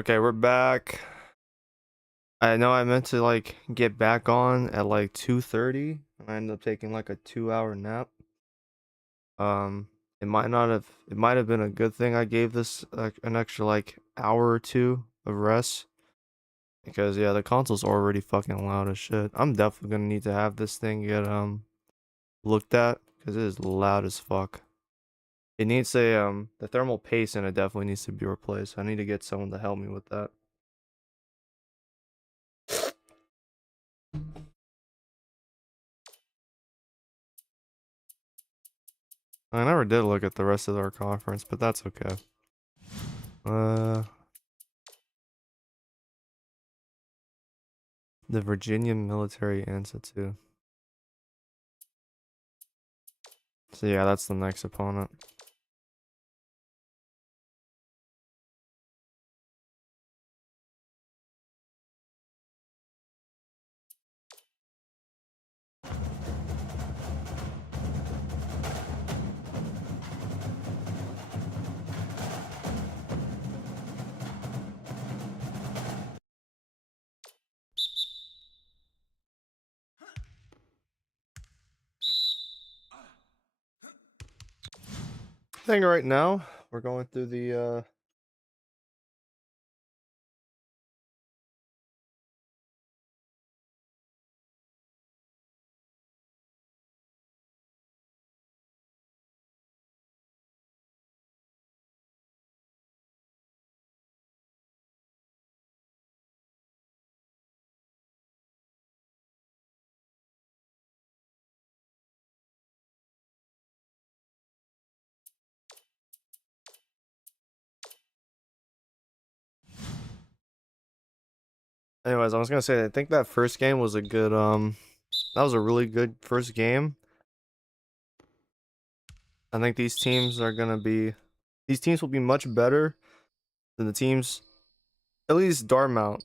Okay, we're back. I know I meant to like get back on at like 2:30, and I ended up taking like a 2-hour nap. Um, it might have been a good thing I gave this an extra like hour or two of rest because yeah, the console's already fucking loud as shit. I'm definitely gonna need to have this thing get looked at because it is loud as fuck. It needs the thermal paste in it definitely needs to be replaced. I need to get someone to help me with that. I never did look at the rest of our conference, but that's okay. Uh, the Virginia Military Institute. So yeah, that's the next opponent. I think right now we're going through the Anyways, I was gonna say I think that first game was a good that was a really good first game. I think these teams will be much better than the teams, at least Dartmouth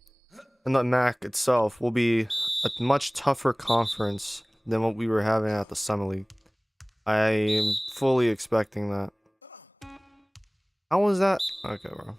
and the MAC itself will be a much tougher conference than what we were having at the Summit League. I am fully expecting that. How was that? Okay, bro.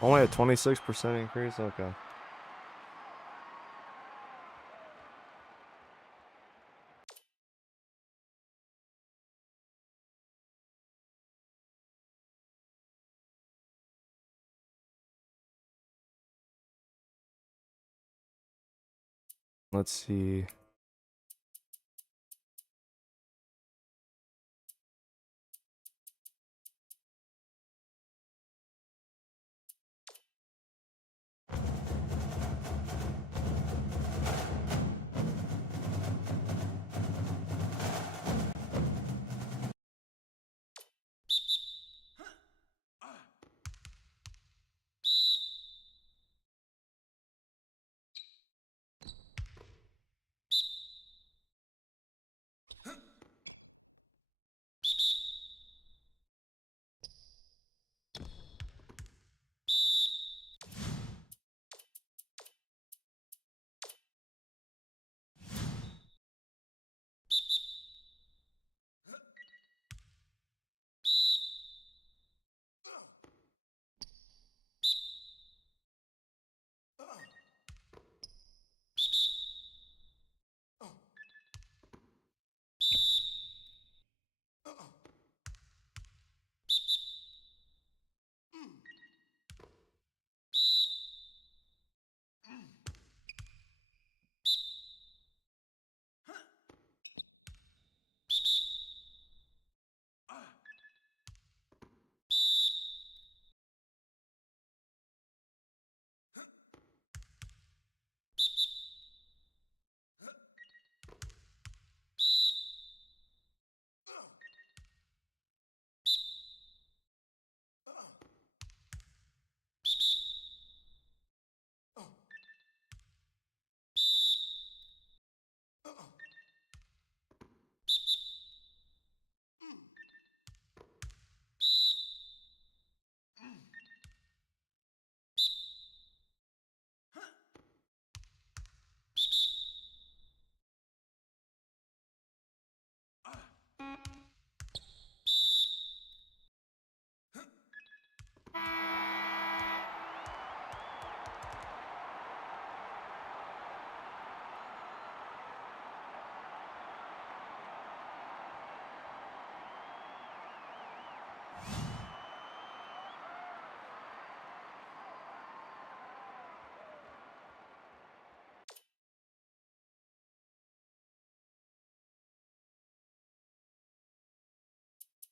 Only a 26% increase? Okay. Let's see.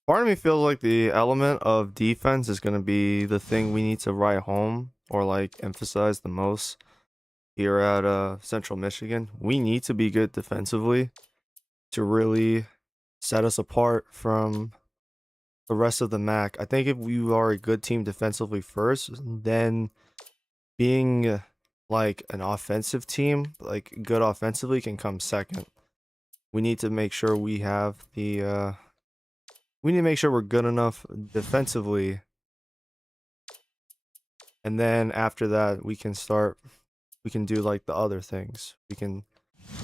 Part of me feels like the element of defense is going to be the thing we need to write home or like emphasize the most here at Central Michigan. We need to be good defensively to really set us apart from the rest of the MAC. I think if we are a good team defensively first, then being like an offensive team, like good offensively, can come second. We need to make sure we have the we need to make sure we're good enough defensively, and then after that we can do like the other things. We can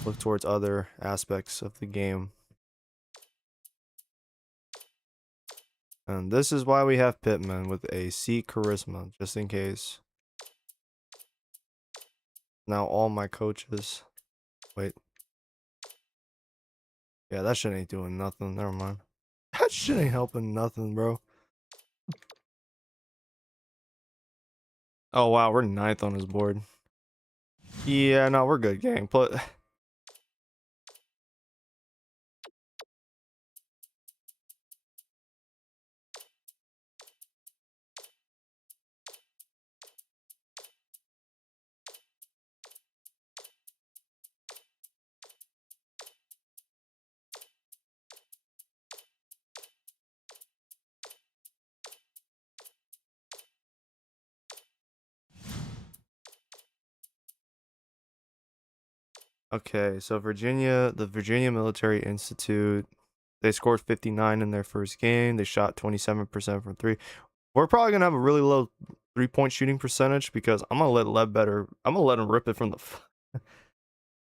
look towards other aspects of the game. And this is why we have Pittman with a C charisma, just in case. Now all my coaches. Wait. Yeah, that shit ain't doing nothing. Never mind. That shit ain't helping nothing, bro. Oh wow, we're ninth on his board. Yeah, no, we're good, gang. But okay, so the Virginia Military Institute, they scored 59 in their first game. They shot 27% from three. We're probably gonna have a really low 3-point shooting percentage because I'm gonna let I'm gonna let him rip it from the.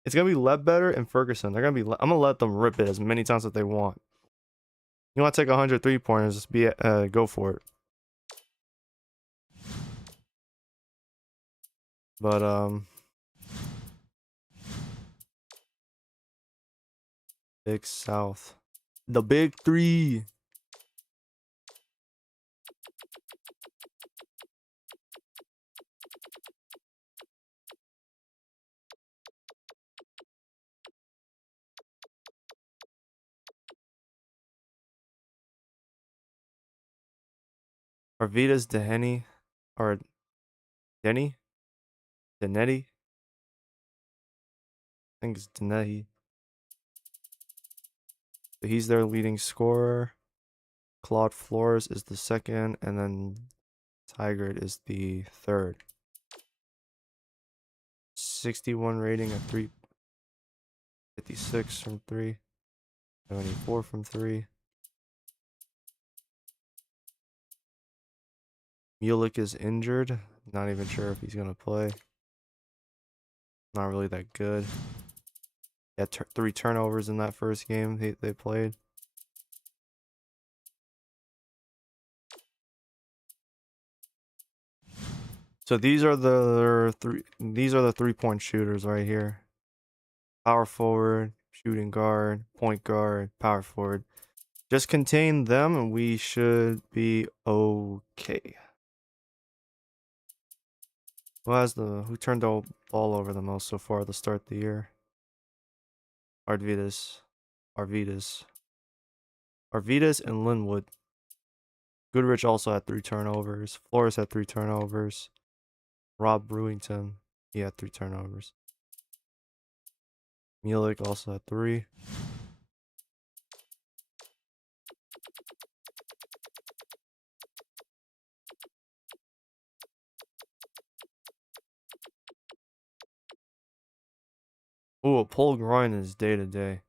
It's gonna be Ledbetter and Ferguson. They're gonna be. I'm gonna let them rip it as many times as they want. You want to take 100 3-pointers? Just go for it. But Big South, the Big Three. Arvidas Dehenny, or Denny, Denetti. I think it's Denetti. He's their leading scorer. Claude Flores is the second, and then Tigert is the third. 61 rating at 3. 56 from 3. 74 from 3. Mulick is injured. Not even sure if he's gonna play. Not really that good. Yeah, 3 turnovers in that first game they played. So these are the 3-point shooters right here. Power forward, shooting guard, point guard, power forward. Just contain them and we should be okay. Who turned the ball over the most so far at the start of the year? Arvidas and Linwood. Goodrich also had 3 turnovers. Flores had 3 turnovers. Rob Brewington, he had 3 turnovers. Mulick also had 3. Ooh, a pulled groin is day to day.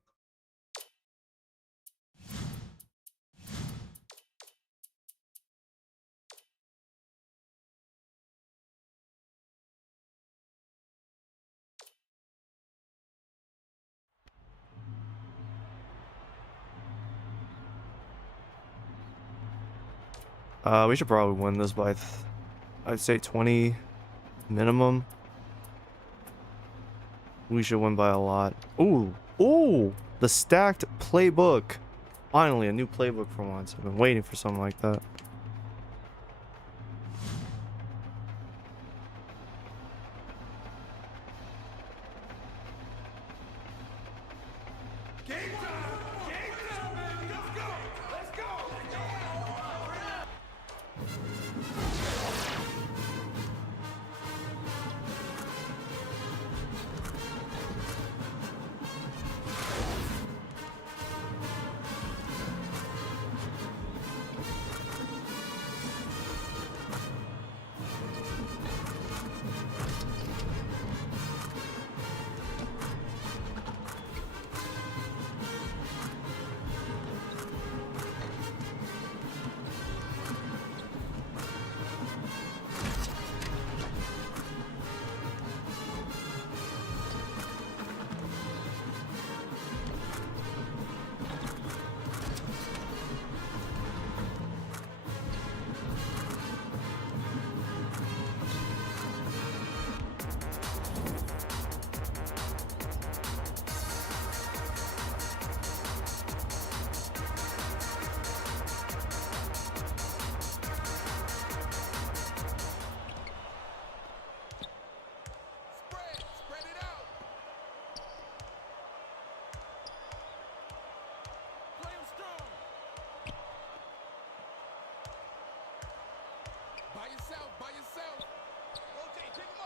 We should probably win this by, I'd say 20 minimum. We should win by a lot. Ooh, the stacked playbook. Finally, a new playbook for once. I've been waiting for something like that.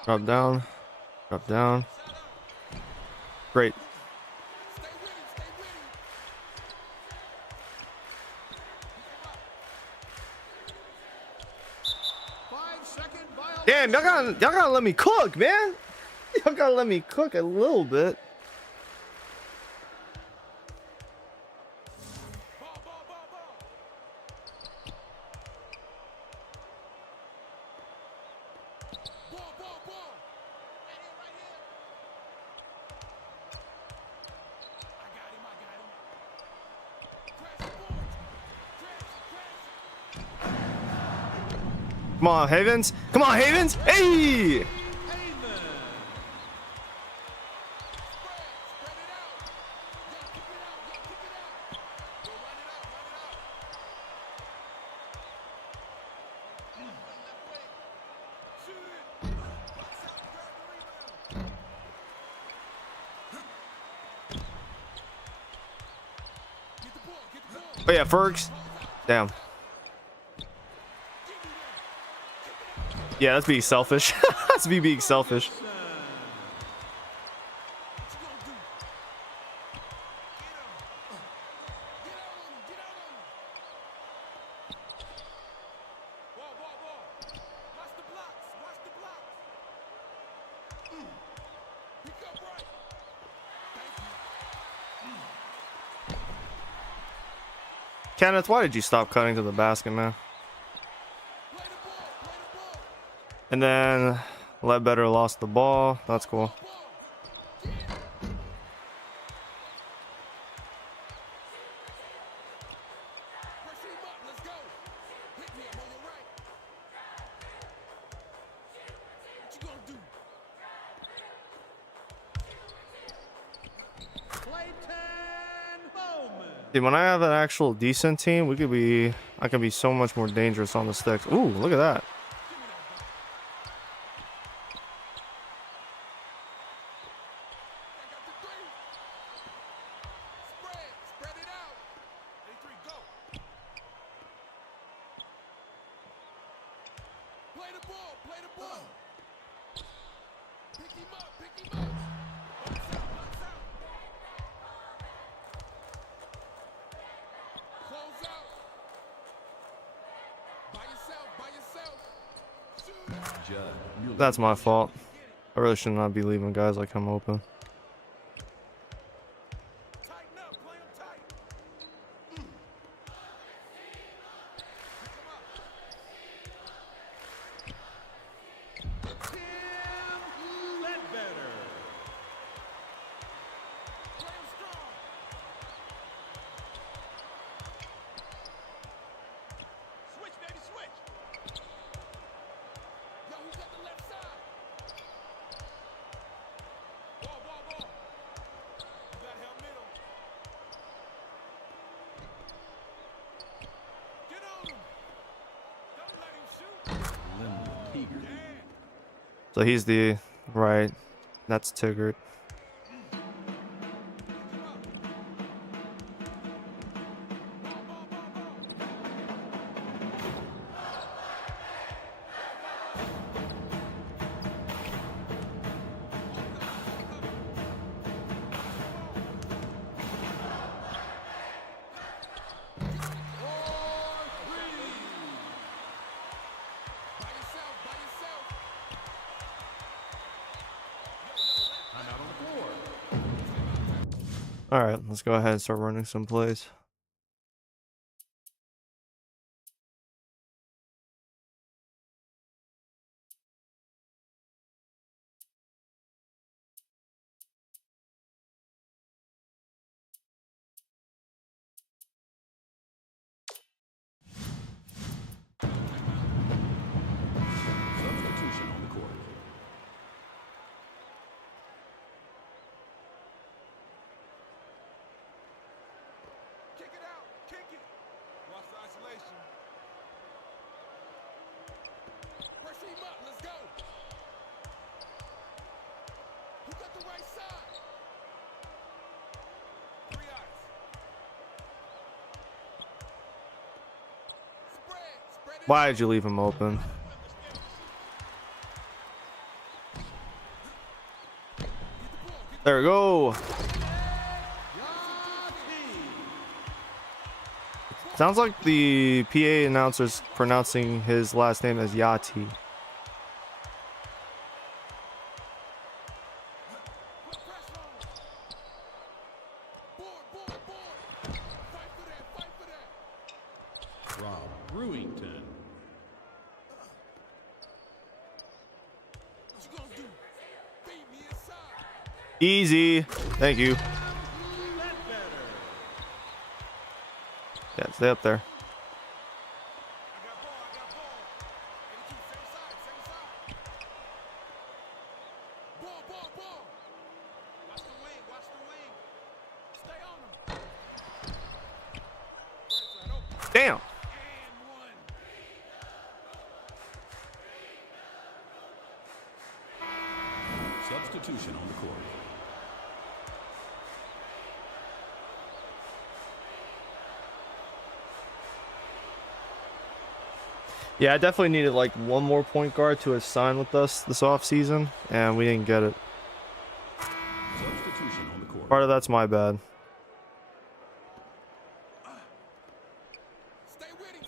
Drop down. Drop down. Great. Damn, y'all gotta let me cook, man. Y'all gotta let me cook a little bit. Come on, Havens. Come on, Havens. Hey! Oh yeah, Fergs. Damn. Yeah, that's being selfish. That's me being selfish. Kenneth, why did you stop cutting to the basket, man? And then Ledbetter lost the ball. That's cool. Dude, when I have an actual decent team, I could be so much more dangerous on the sticks. Ooh, look at that. That's my fault. I really should not be leaving guys like him open. So he's the right. That's Tigert. All right, let's go ahead and start running some plays. Substitution on the court. Kick it out. Kick it. Watch the isolation. Pressure him up. Let's go. Who got the right side? 3 eyes. Spread. Spread it. Why did you leave him open? There we go. Sounds like the PA announcer's pronouncing his last name as Yati. Rob Brewington. What you gonna do? Beat me inside. Easy. Thank you. Yeah, stay up there. I got ball. 82, same side. Ball. Watch the wing. Stay on him. Right side open. Damn. And one. Substitution on the court. Yeah, I definitely needed like one more point guard to assign with us this offseason, and we didn't get it. Substitution on the court. Part of that's my bad. Stay with him.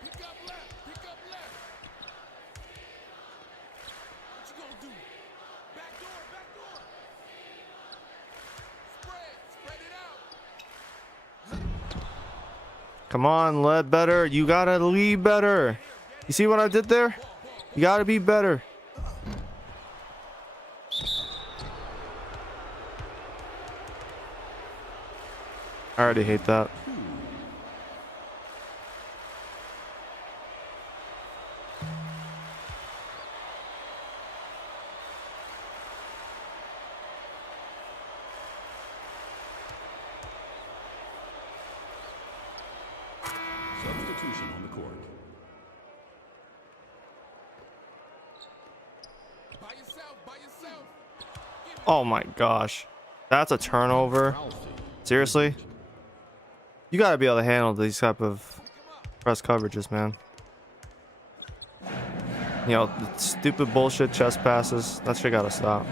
Pick up left. What you gonna do? Back door. Spread it out. Come on, lead better. You gotta lead better. You see what I did there? You gotta be better. I already hate that. Substitution on the court. By yourself. Oh my gosh. That's a turnover. Seriously? You gotta be able to handle these type of press coverages, man. You know, the stupid bullshit chest passes. That shit gotta stop.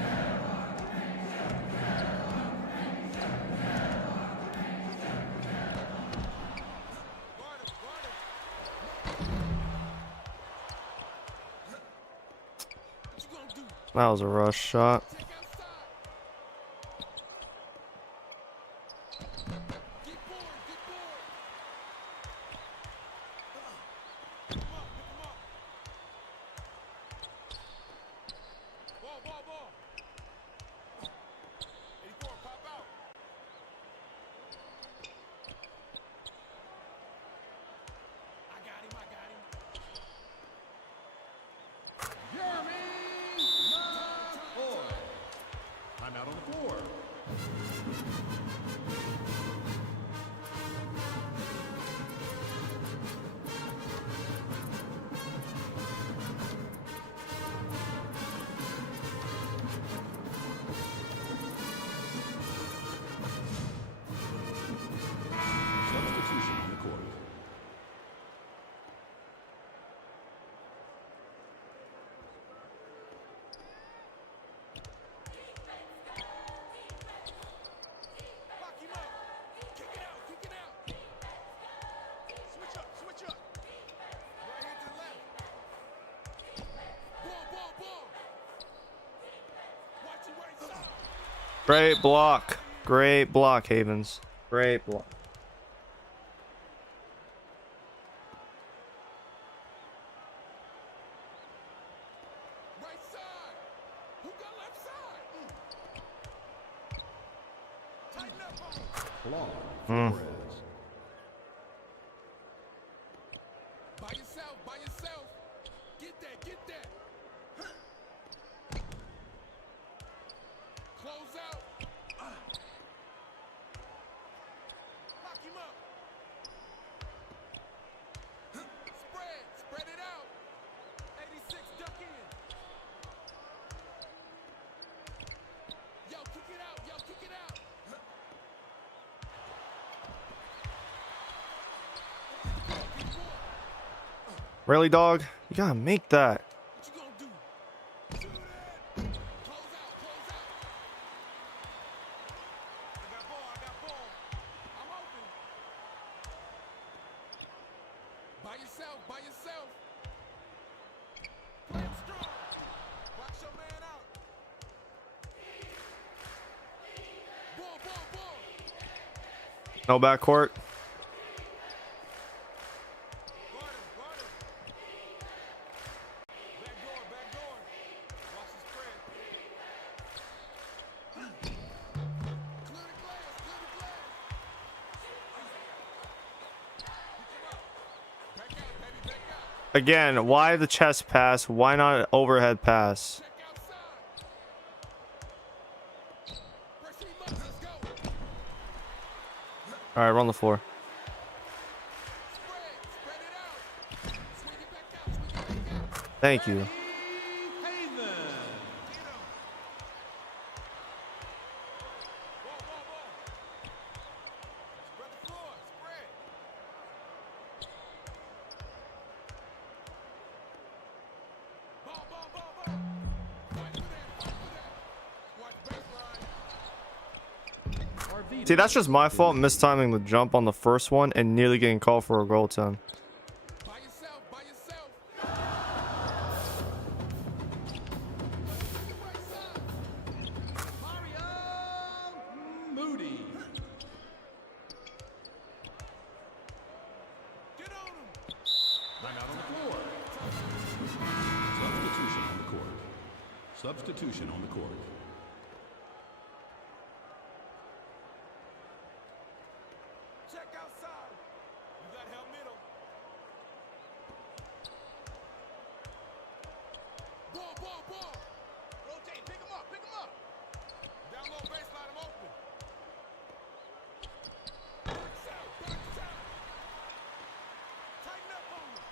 What you gonna do? That was a rush shot. Take outside. Get bored. Pick him up. Ball. 84, pop out. I got him. Jeremy Lavoie. Timeout on the floor. Substitution on the court. Lock him up. Kick it out. Switch up. Right hand to the left. Ball. Watch your right side. Great block. Great block, Havens. Great block. Right side. Who got left side? Tighten up on him. Claude Mm. Flores. By yourself. Get that. Close out. Lock him up. Spread it out. 86, duck in. Yo, kick it out. Really, dog? You gotta make that. What you gonna do? by yourself. Play him strong. Box your man out. Ball, ball, ball. No backcourt. Guard him, guard him. Back door, back door. Watch the spread. Clear the glass, clear the glass. Pick him up. Back out, baby, back out. Again, why the chest pass? Why not an overhead pass? Check outside. Press him up, let's go. All right, run the floor. Spread it out. Swing it back out, swing it back out. Thank you. Get him. Ball, ball, ball. Spread the floor, spread. Ball, ball, ball, ball. Fight for that, fight for that. Watch baseline. See, that's just my fault mistiming the jump on the first one and nearly getting called for a goaltend. By yourself, by yourself. The right side. Mario Moody. Get on him. Timeout on the floor. Substitution on the court. Substitution on the court. Check outside. You got help middle. Ball, ball, ball. Rotate, pick him up, pick him up. Down low baseline, I'm open. Box out, box out. Tighten up on him.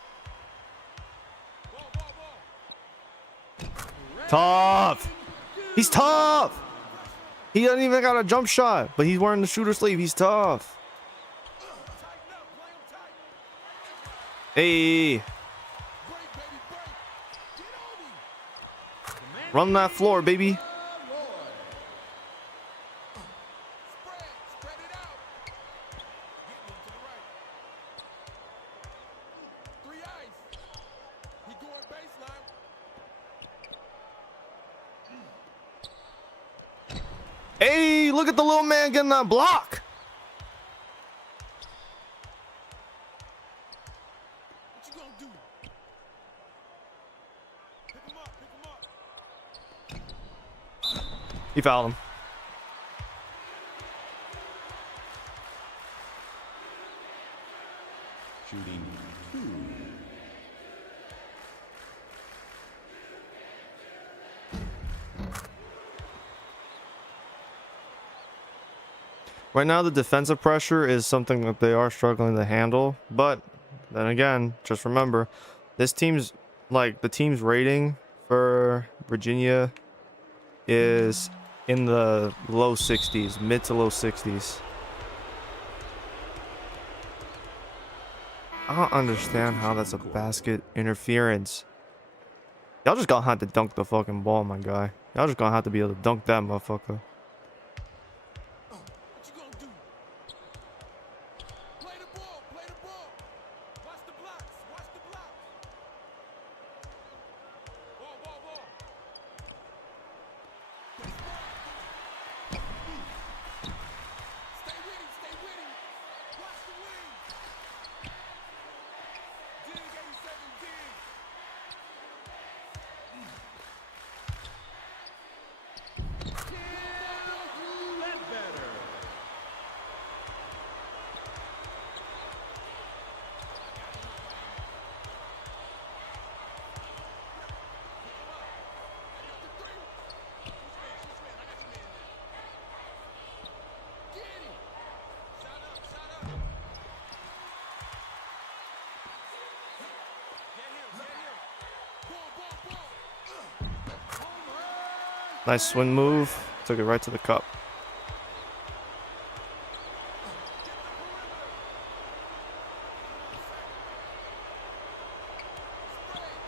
Ball, ball, ball. Tough. He's tough. He doesn't even got a jump shot, but he's wearing the shooter sleeve. He's tough. Tighten up, play him tight. Hey, Break, baby, break. Get on him. run that floor, baby. Spread it out. Get him to the right. 3 ice. He going baseline. Hey, look at the little man getting that block. What you gonna do? Pick him up, pick him up. He fouled him. Shooting 2. Right now, the defensive pressure is something that they are struggling to handle. But then again, just remember, this team's like the team's rating for Virginia is in the low 60s, mid to low 60s. I don't understand how that's a basket interference. Y'all just gonna have to dunk the fucking ball, my guy. Y'all just gonna have to be able to dunk that motherfucker. What you gonna do? Play the ball, play the ball. Watch the blocks, watch the blocks. Ball, ball, ball. Stay with him, stay with him. Watch the wings. Dig 87, dig. Get him. Shot up, shot up. Get him, get him. Ball, ball, ball. Home run. Nice swing move. Took it right to the cup.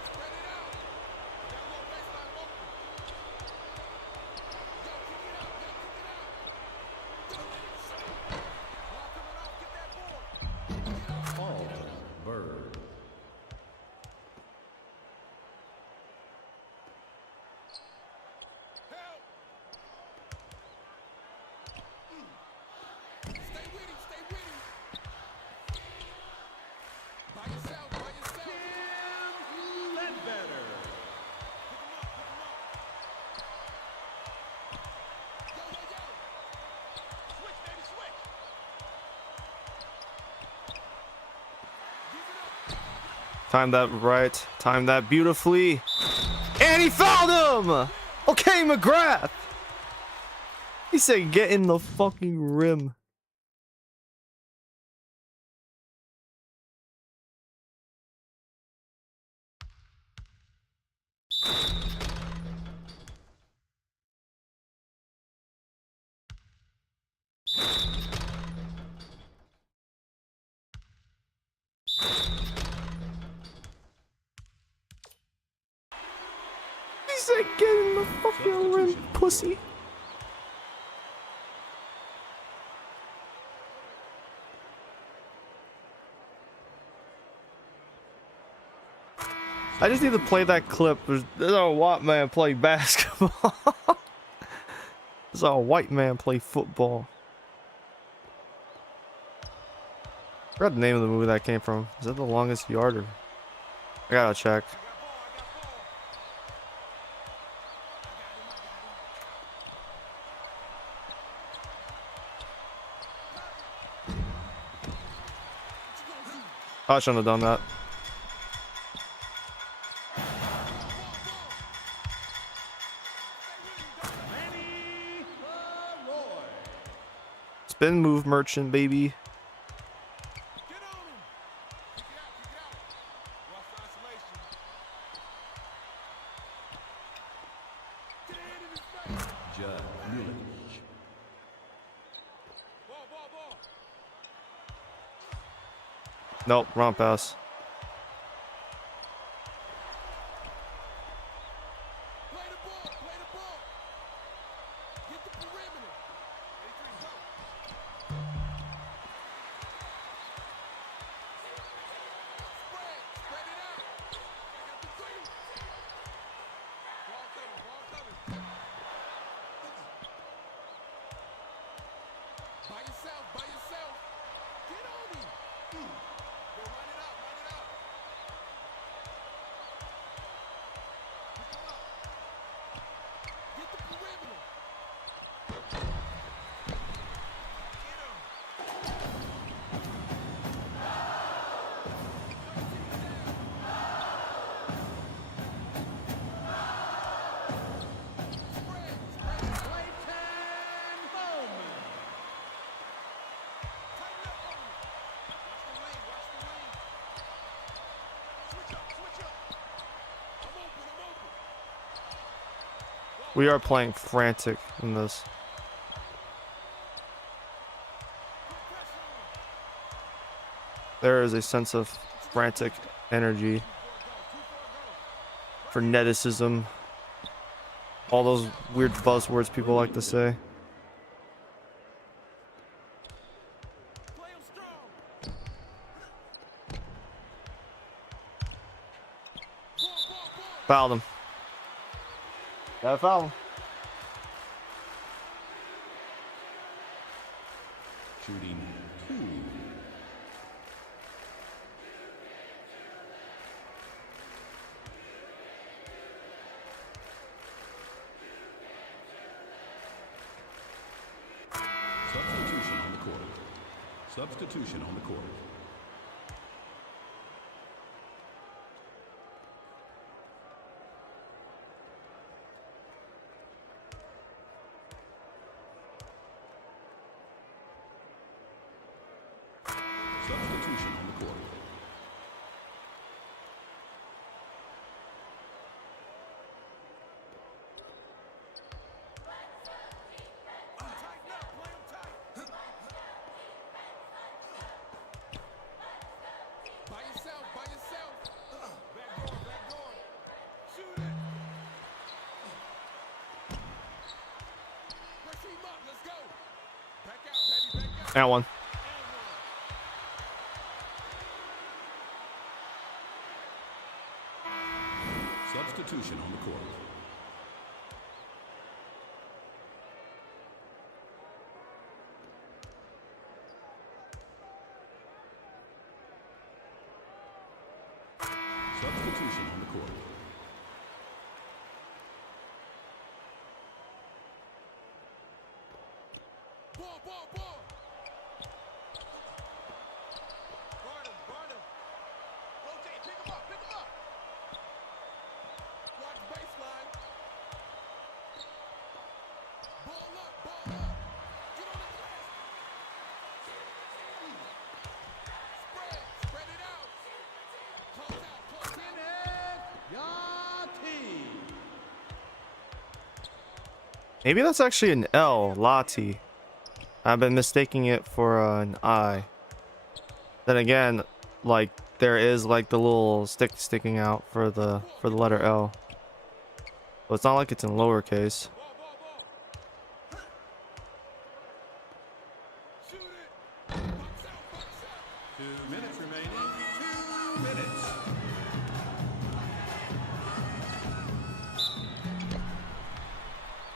Spread it out. Down low baseline, open. Yo, kick it out, yo, kick it out. Ball coming off, get that ball. Paul Bird. Time that right. Time that beautifully. And he found him! Okay, McGrath! He said get in the fucking rim. He said get in the fucking rim, pussy. I just need to play that clip. There's a white man play basketball. There's a white man play football. I forgot the name of the movie that came from. Is that The Longest Yard? Or... I gotta check. I shouldn't have done that. Spin move merchant, baby. Get on him. Kick it out, kick it out. Lost the isolation. Get a hand in his face. Judd Mulich. Ball, ball, ball. Nope, wrong pass. Play the ball, play the ball. Get the perimeter. 83 go. Spread it out. I got the three. Ball coming, ball coming. By yourself, by yourself. Get on him. Go run it out, run it out. Pick him up. Get the perimeter. Get him. We are playing frantic in this. There is a sense of frantic energy, freneticism, all those weird buzzwords people like to say. Fouled him. Gotta foul him. Shooting 2. Substitution on the court. Substitution on the court. Substitution on the court. By yourself, by yourself. Back door, back door. Shoot it. Press him up, let's go. Back out, baby, back out. That one. Substitution on the court. Substitution on the court. Ball, ball, ball. Guard him, guard him. Rotate, pick him up. Maybe that's actually an L, Lati. I've been mistaking it for an I. Then again, like there is like the little stick sticking out for the letter L. But it's not like it's in lowercase. Ball, ball, ball. Shoot it. Box out, box out. 2 minutes remaining. 2 minutes.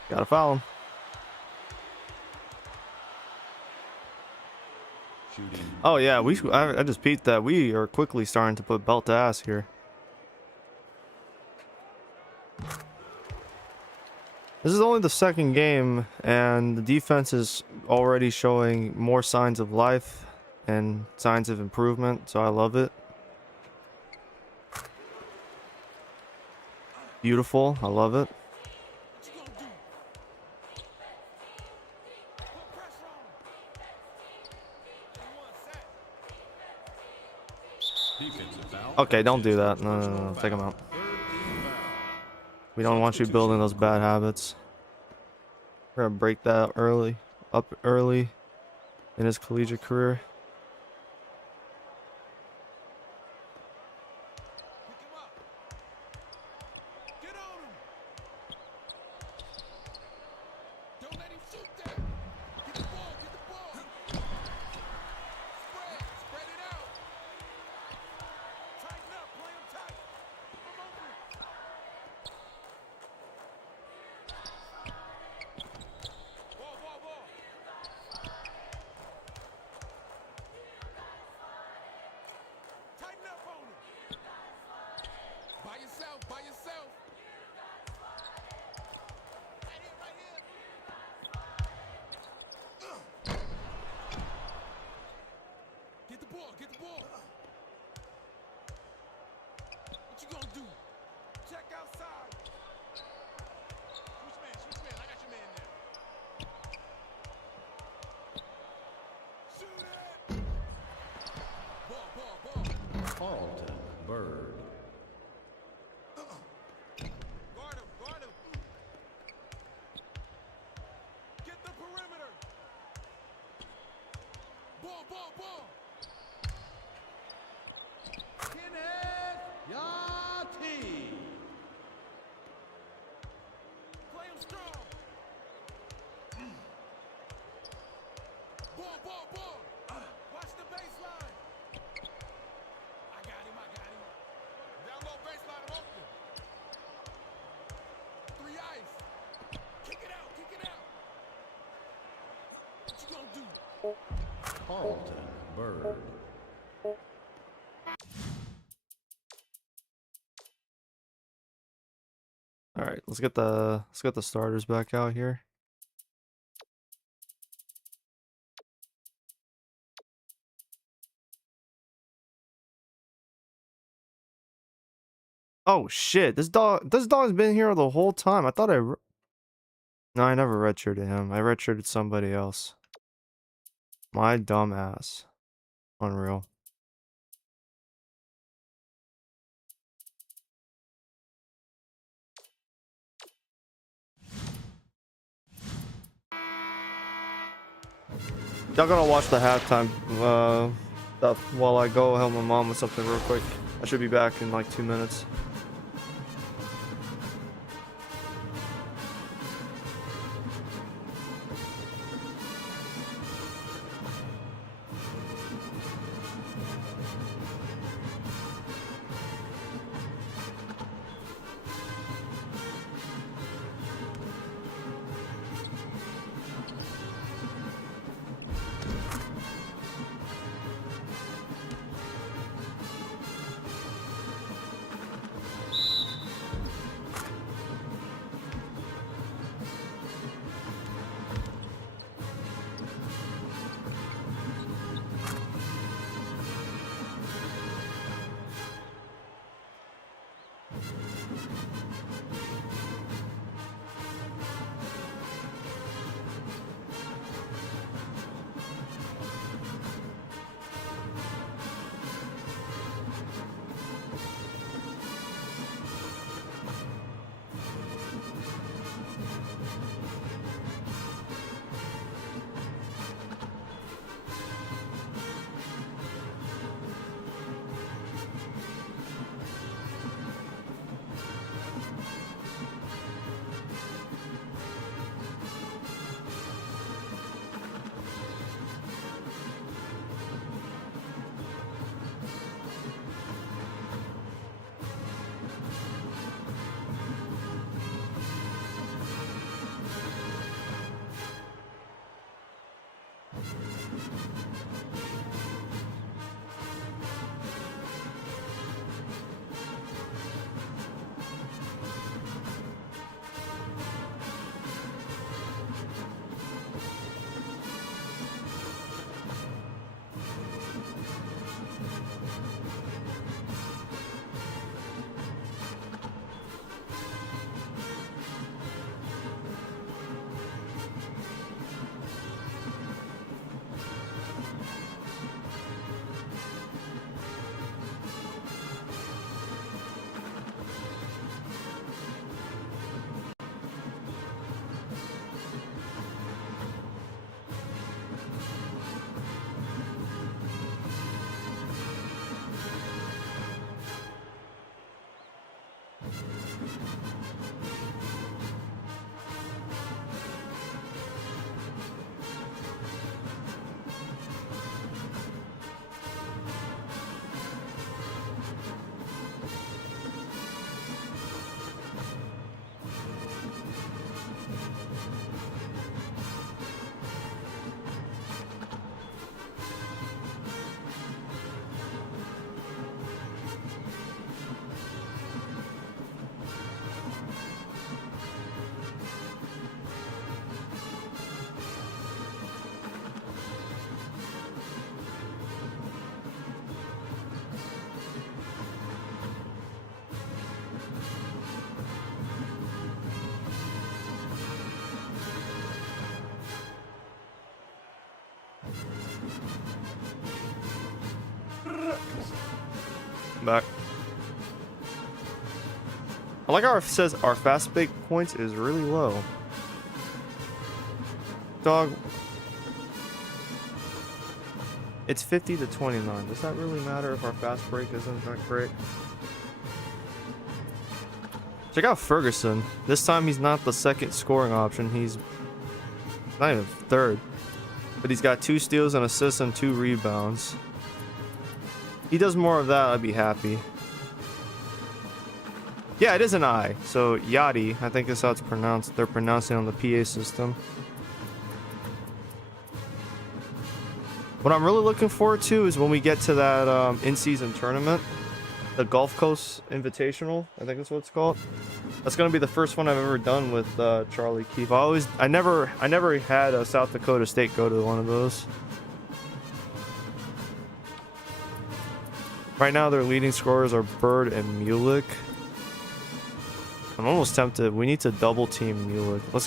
Gotta foul him. Shooting. Oh yeah, I just peeped that we are quickly starting to put belt to ass here. This is only the second game, and the defense is already showing more signs of life and signs of improvement, so I love it. Beautiful, I love it. What you gonna do? Put pressure on him. He one set. Defensive foul. Okay, don't do that. Personal No, take him foul. out. Third team foul. We don't want you building those bad habits. We're gonna break that up early in his collegiate career. Pick him up. Get on him. Don't let him shoot that. Get the ball, get the ball. Spread it out. Tighten up, play him tight. I'm open. Ball, ball, ball. Tighten up on him. By yourself, by yourself. Right here, right here. Get the ball, get the ball. What you gonna do? Check outside. Switch man, I got your man there. Shoot it! Ball, ball, ball. Carlton Bird. Guard him, guard him. Get the perimeter. Ball, ball, ball. Kenneth Yati. Play him strong. Ball, ball, ball. Watch the baseline. I got him. Down low baseline, I'm open. 3 ice. Kick it out. What you gonna do? Carlton Bird. All right, let's get the starters back out here. Oh shit! This dog's been here the whole time. I thought no, I never redshirted him. I redshirted somebody else. My dumb ass. Unreal. Y'all gonna watch the halftime stuff while I go help my mom with something real quick. I should be back in like 2 minutes. Back. I like how it says our fast break points is really low. Dog. It's 50 to 29. Does that really matter if our fast break isn't that great? Check out Ferguson. This time he's not the second scoring option. He's not even third. But he's got 2 steals, an assist, and 2 rebounds. He does more of that, I'd be happy. Yeah, it is an I. So Yachty, I think that's how it's pronounced. They're pronouncing it on the PA system. What I'm really looking forward to is when we get to that in-season tournament, the Gulf Coast Invitational. I think that's what it's called. That's gonna be the first one I've ever done with Charlie Keefe. I never had a South Dakota State go to one of those. Right now, their leading scorers are Bird and Mulick. I'm almost tempted. We need to double team Mulick. Let's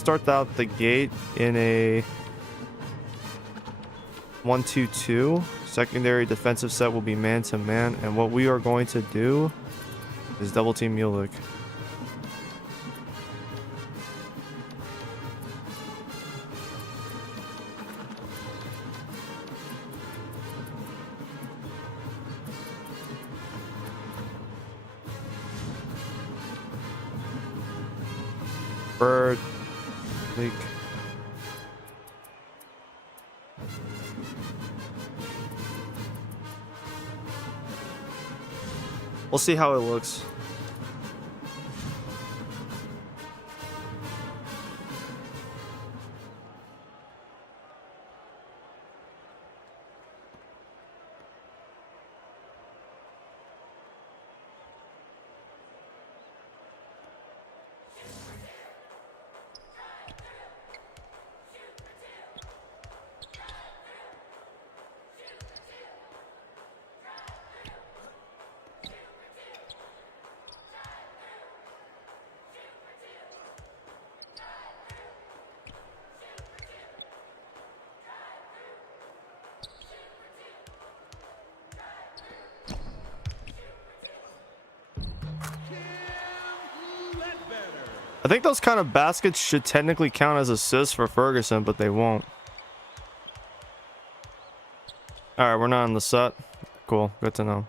start out the gate in a 1-2-2. Secondary defensive set will be man to man, and what we are going to do is double team Mulick. Bird, leak. We'll see how it looks. I think those kind of baskets should technically count as assists for Ferguson, but they won't. Alright, we're not in the set. Cool, good to know.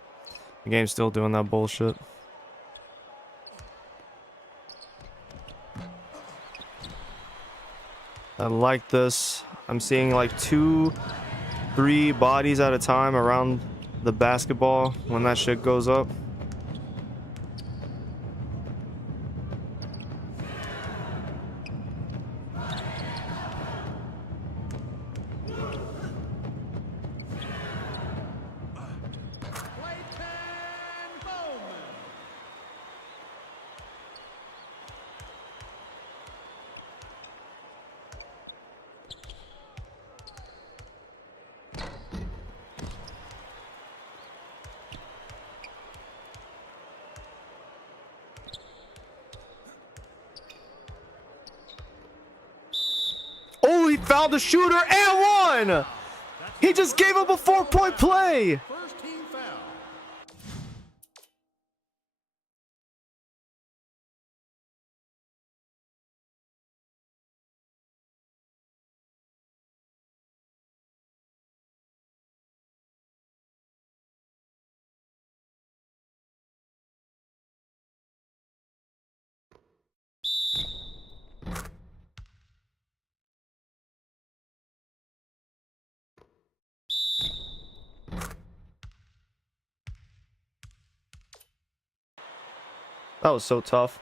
The game's still doing that bullshit. I like this. I'm seeing like 2-3 bodies at a time around the basketball when that shit goes up. fouled the shooter and one. He just gave up a 4-point play. First team foul. That was so tough.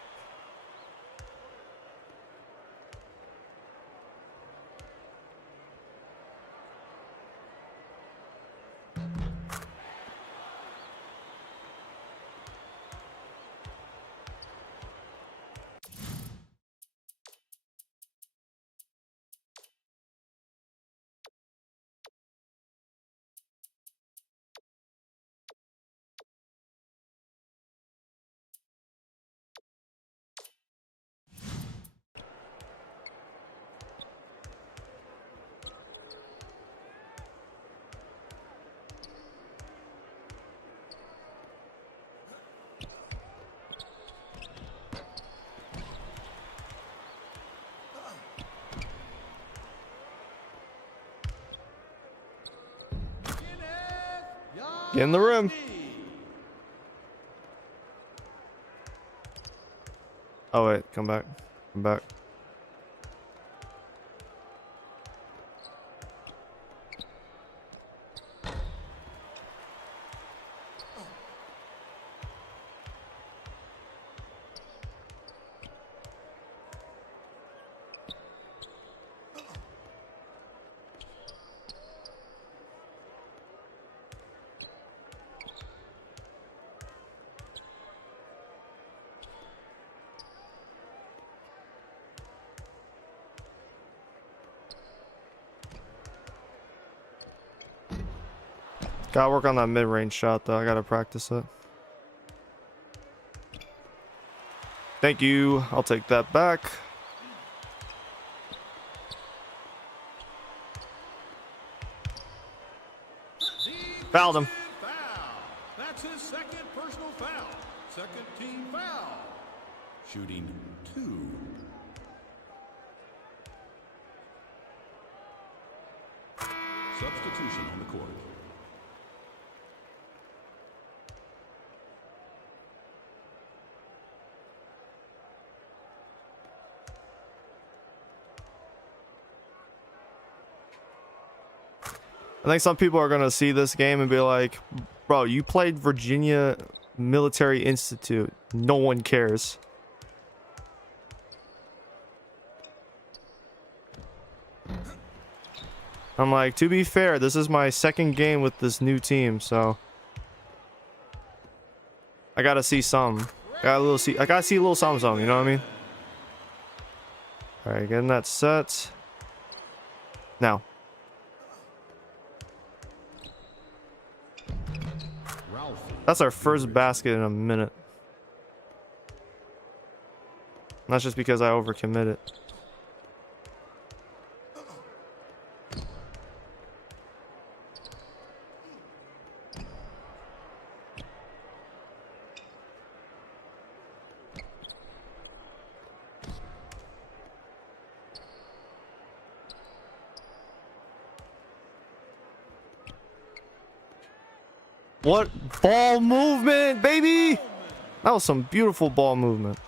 Get in the rim. Oh wait, come back. Come back. Gotta work on that mid-range shot though. I gotta practice it. Thank you. I'll take that back. Fouled him. Foul. That's his second personal foul. Second team foul. Shooting 2. Substitution on the court. I think some people are gonna see this game and be like, bro, you played Virginia Military Institute. No one cares. I'm like, to be fair, this is my second game with this new team, so I gotta see some. I gotta see a little something, you know what I mean? Alright, getting that set. Now. That's our first basket in a minute. And that's just because I overcommitted. What ball movement, baby? That was some beautiful ball movement.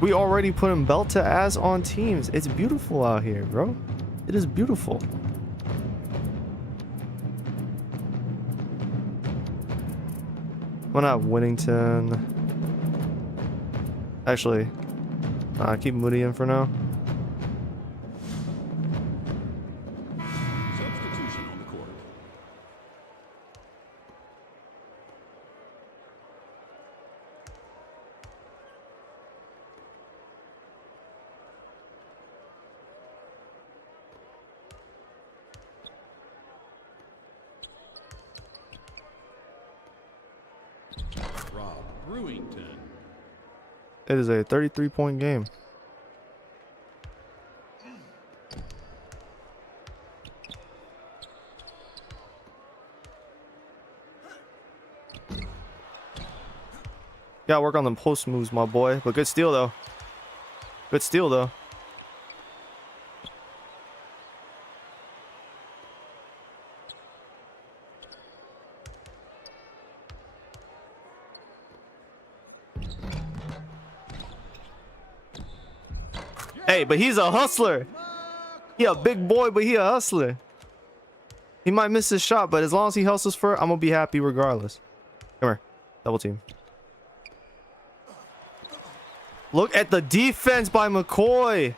We already put him belt to ass on teams. It's beautiful out here, bro. It is beautiful. Why not Winnington? Actually, keep Moody in for now. Substitution on the court. Brewington. It is a 33-point game. Gotta work on them post moves, my boy. But good steal, though. Good steal, though. Hey, but he's a hustler. He a big boy, but he a hustler. He might miss his shot, but as long as he hustles for it, I'm gonna be happy regardless. Come here. Double team. Look at the defense by McCoy.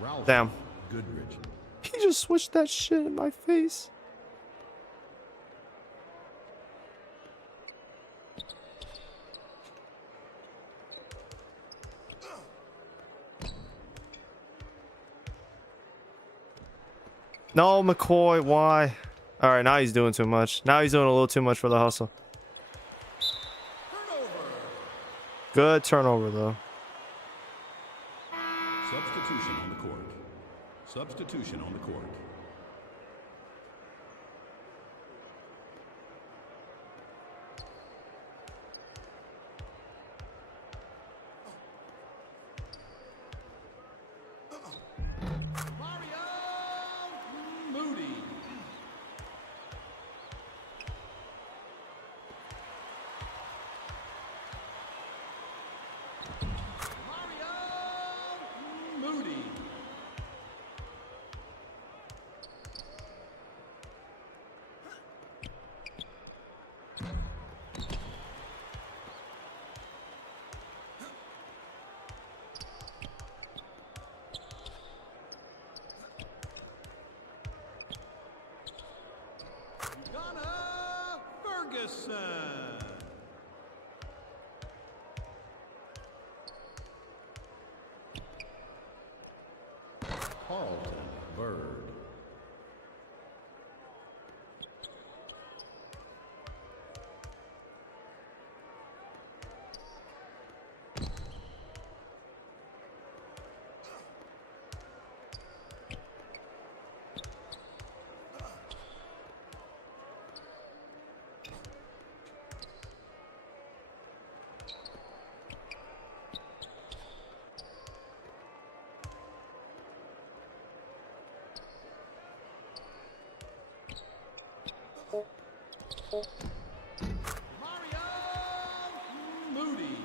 Ralph Damn. Goodrich. He just switched that shit in my face. No, McCoy, why? All right, now he's doing too much. Now he's doing a little too much for the hustle. Good turnover, though. Substitution on the court. Substitution on the court. Mario Moody. Mario Moody. Donna Ferguson. Carlton Bird. Mario Moody.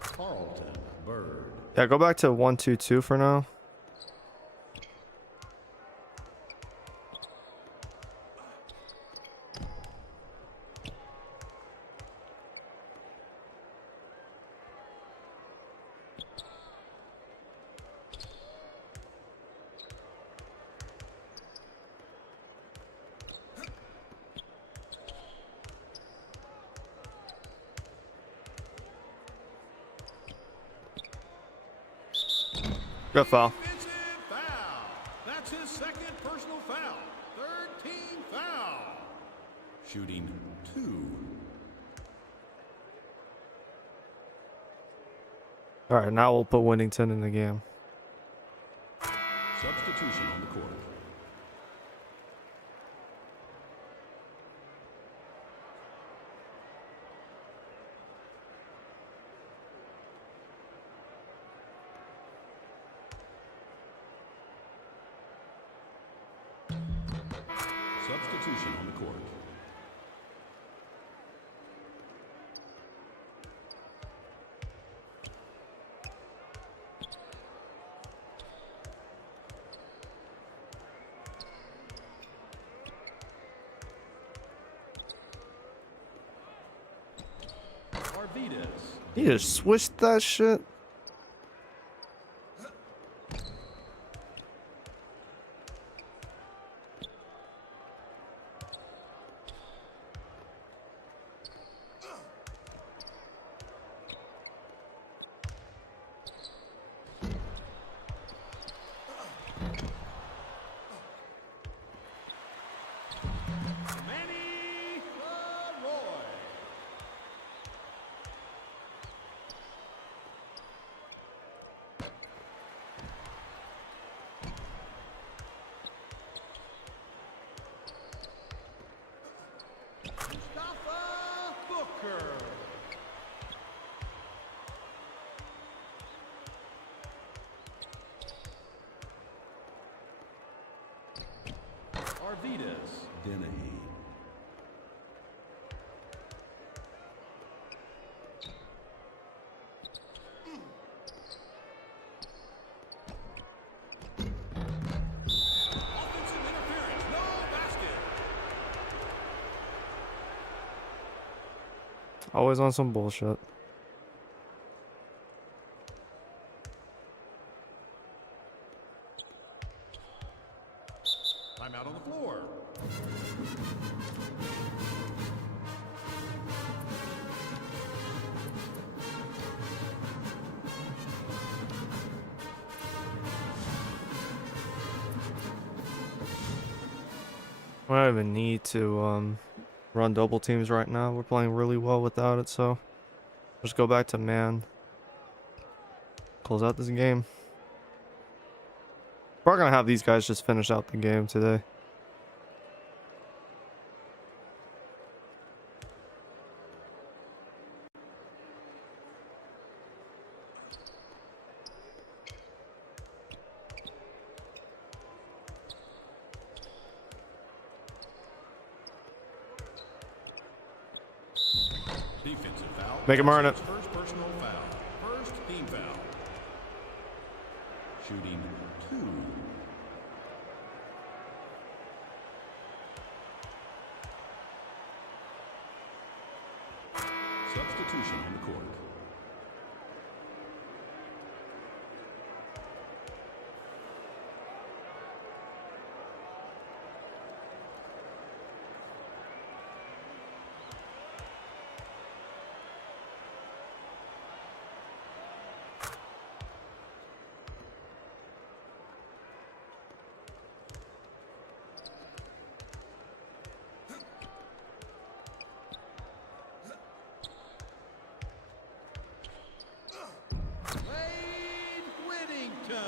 Carlton Bird. Yeah, go back to 1-2-2 for now. Good foul. Offensive foul. That's his second personal foul. Third team foul. Shooting 2. All right, now we'll put Winnington in the game. Substitution on the court. Substitution on the court. Arvidas. He just switched that shit. Manny Leroy. Mustafa Booker. Arvidas Dennehy. Offensive interference, no basket. Always on some bullshit. Timeout on the floor. I don't even need to run double teams right now. We're playing really well without it, so just go back to man. Close out this game. We're gonna have these guys just finish out the game today. Defensive foul. Make him earn it. That's his first personal foul. First team foul. Shooting 2. Substitution on the court. Wade Whittington.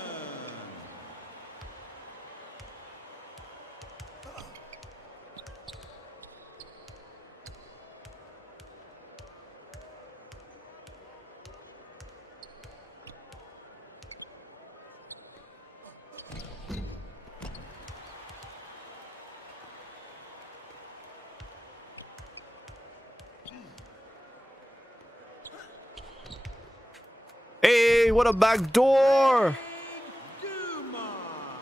Hey, what a back door!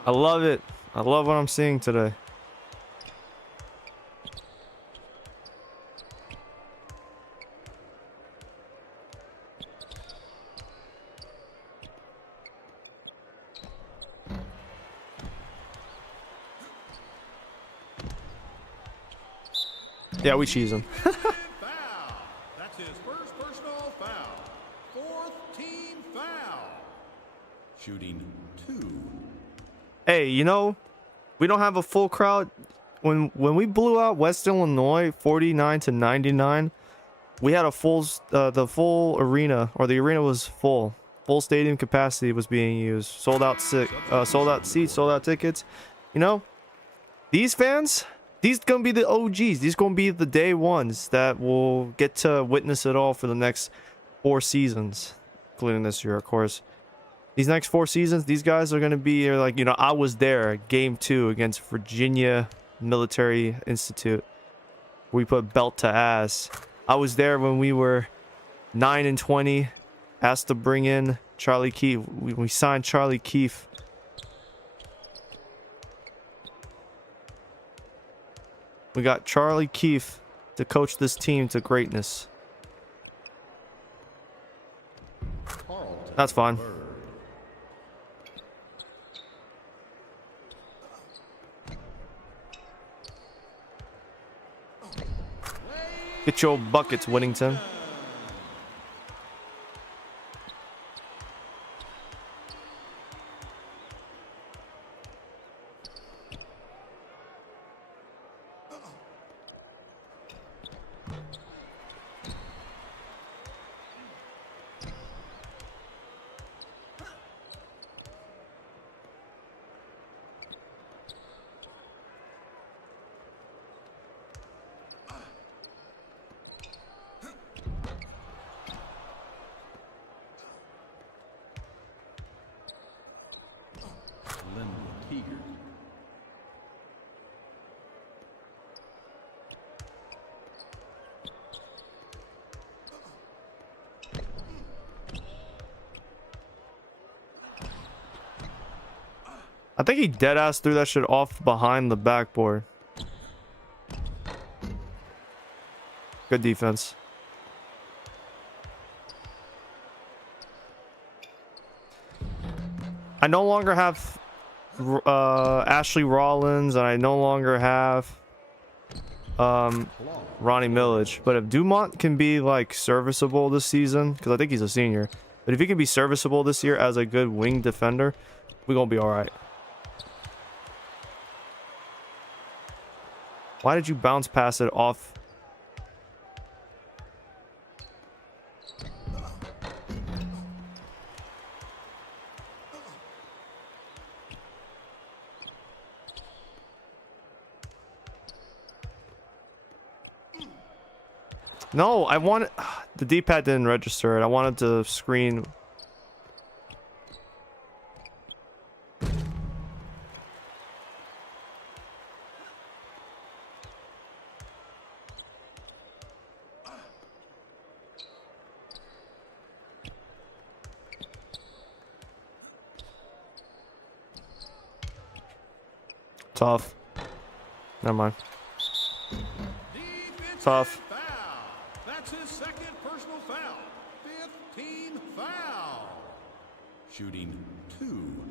I love it. I love what I'm seeing today. Yeah, we cheese him. Foul. That's his first personal foul. Fourth team foul. Shooting 2. Hey, you know, we don't have a full crowd. When we blew out West Illinois 49-99, we had a the full arena, or the arena was full. Full stadium capacity was being used. Sold out seats, sold out tickets. You know, these fans, these gonna be the OGs. These gonna be the day ones that will get to witness it all for the next 4 seasons, including this year, of course. These next 4 seasons, these guys are gonna be like, you know, I was there game 2 against Virginia Military Institute. We put belt to ass. I was there when we were 9-20, asked to bring in Charlie Keefe. We signed Charlie Keefe. We got Charlie Keefe to coach this team to greatness. Carlton, That's fine. third. Get your buckets, Whittington. Keefe. I think he dead ass threw that shit off behind the backboard. Good defense. I no longer have Ashley Rollins, and I no longer have Ronnie Millage. But if Dumont can be like serviceable this season, because I think he's a senior, but if he can be serviceable this year as a good wing defender, we're gonna be all right. Why did you bounce pass it off? No, I wanted... The D-pad didn't register it. I wanted to screen... Tough. Never mind. Tough. Foul. That's his second personal foul. Fifth team foul. Shooting 2.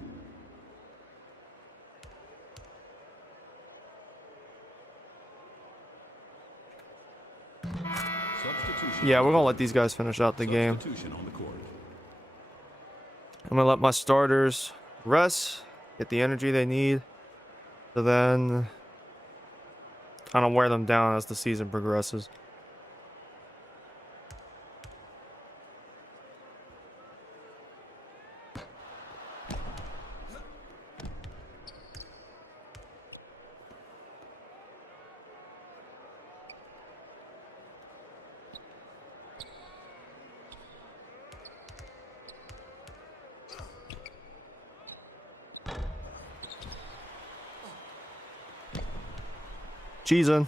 Substitution. Yeah, we're gonna let these guys finish out the game. Substitution on the court. I'm gonna let my starters rest, get the energy they need, to then kind of wear them down as the season progresses. Cheesin'.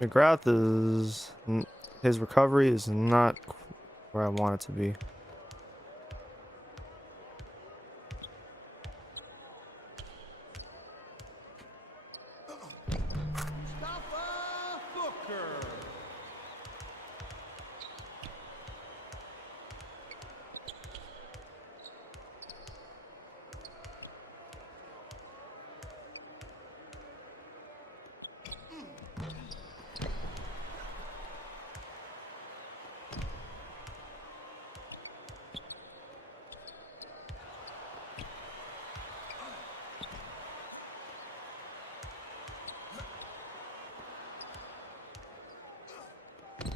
McGrath is... His recovery is not where I want it to be.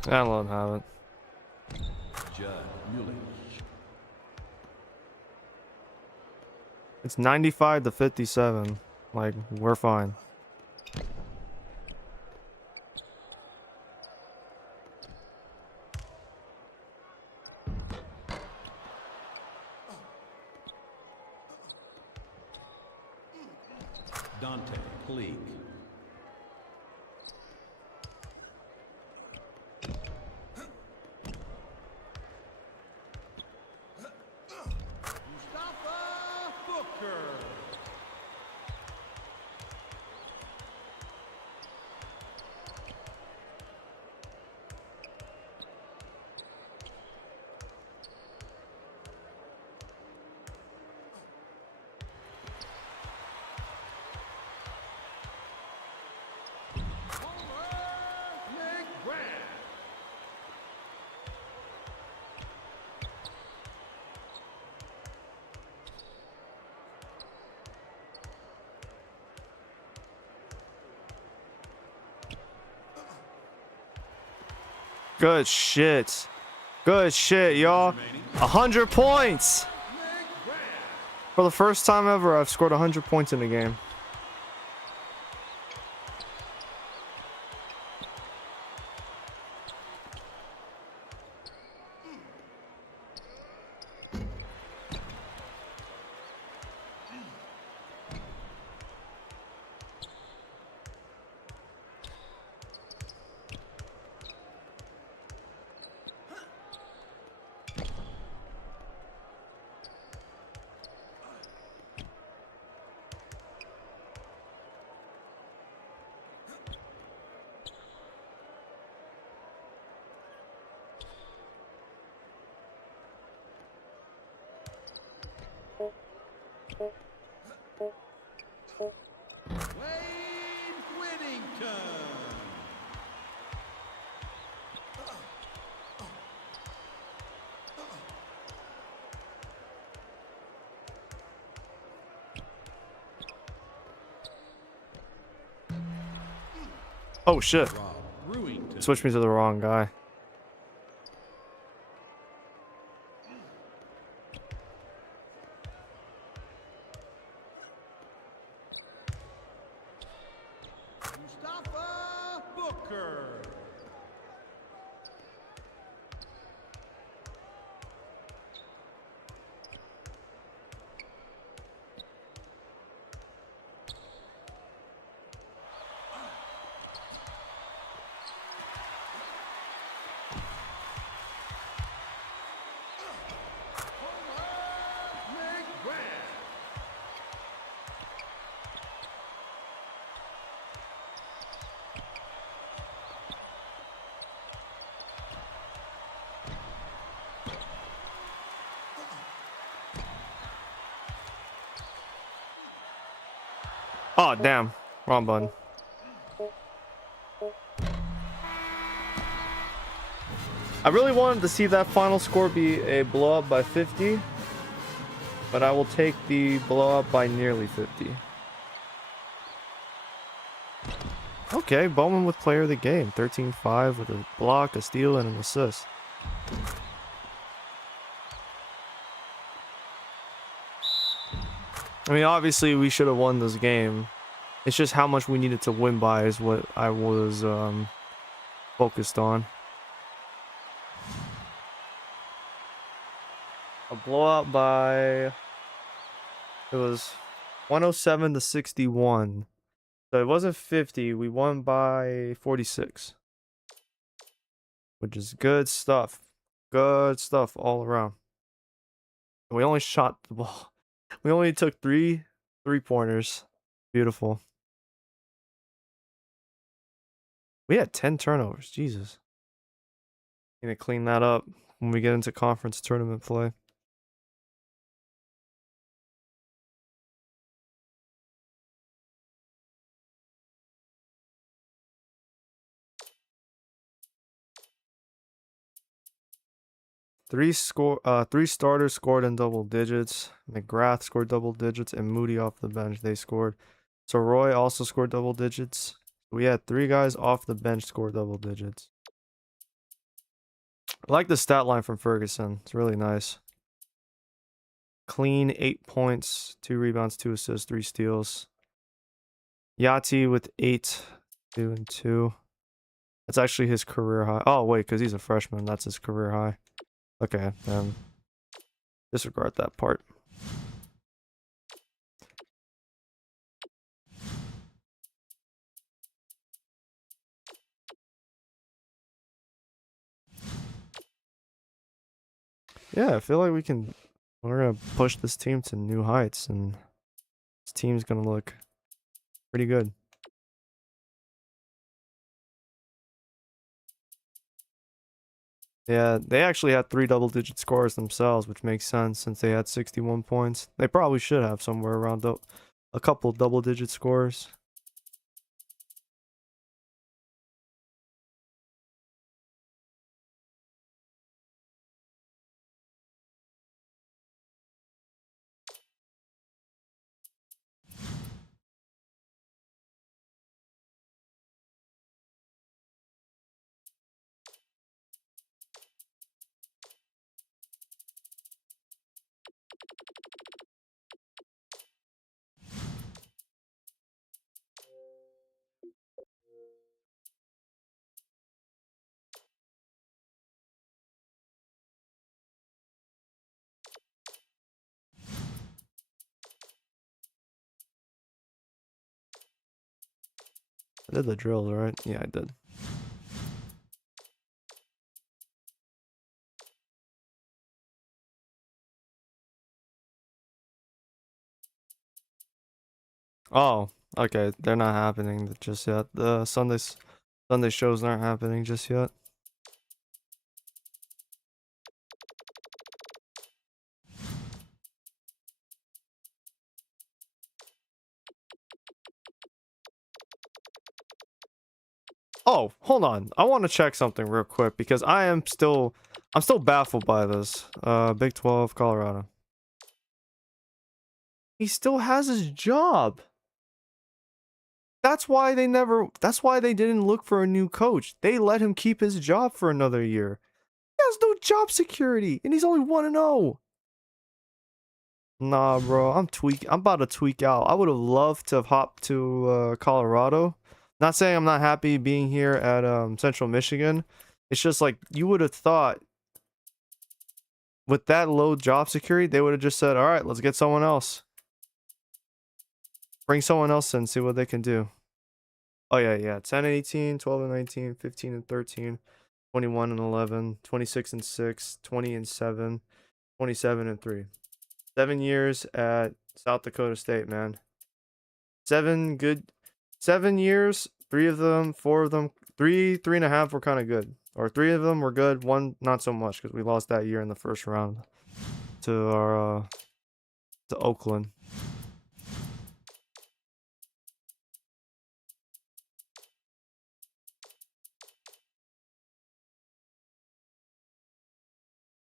I don't let him have it. It's 95 to 57. Like, we're fine. Dante Pleak. Booker. Good shit. Good shit, y'all. 100 points. For the first time ever, I've scored 100 points in a game. Wayne Whittington. Oh shit. Rob Brewington. Switched me to the wrong guy. Mustafa Booker. Oh damn. Wrong button. I really wanted to see that final score be a blow up by 50, but I will take the blow up by nearly 50. Okay, Bowman with player of the game. 13-5 with a block, a steal, and an assist. I mean, obviously we should have won this game. It's just how much we needed to win by is what I was focused on. A blowout by... It was 107 to 61. So it wasn't 50. We won by 46. Which is good stuff. Good stuff all around. We only shot the ball. We only took 3 3-pointers. Beautiful. We had 10 turnovers. Jesus. Need to clean that up when we get into conference tournament play. Three starters scored in double digits. McGrath scored double digits, and Moody off the bench, they scored. So Roy also scored double digits. We had 3 guys off the bench score double digits. I like the stat line from Ferguson. It's really nice. Clean 8 points, 2 rebounds, 2 assists, 3 steals. Yachty with 8, 2 and 2. That's actually his career high. Oh wait, because he's a freshman. That's his career high. Okay, then disregard that part. Yeah, I feel like we're gonna push this team to new heights, and This team's gonna look pretty good. Yeah, they actually had 3 double-digit scores themselves, which makes sense since they had 61 points. They probably should have somewhere around a couple double-digit scores. I did the drills, right? Yeah, I did. Oh, okay. They're not happening just yet. The Sunday shows aren't happening just yet. Oh, hold on. I want to check something real quick because I'm still baffled by this. Big 12, Colorado. He still has his job. That's why they didn't look for a new coach. They let him keep his job for another year. He has no job security and he's only 1-0. Nah, bro, I'm about to tweak out. I would have loved to have hopped to Colorado. Not saying I'm not happy being here at Central Michigan. It's just like you would have thought with that low job security, they would have just said, "All right, let's get someone else. Bring someone else in, see what they can do." Oh yeah, yeah. 10 and 18, 12 and 19, 15 and 13, 21 and 11, 26 and 6, 20 and 7, 27 and 3. 7 years at South Dakota State, man. 7 years, 3 of them, 4 of them, 3.5 were kind of good. Or 3 of them were good, 1 not so much because we lost that year in the first round to our to Oakland.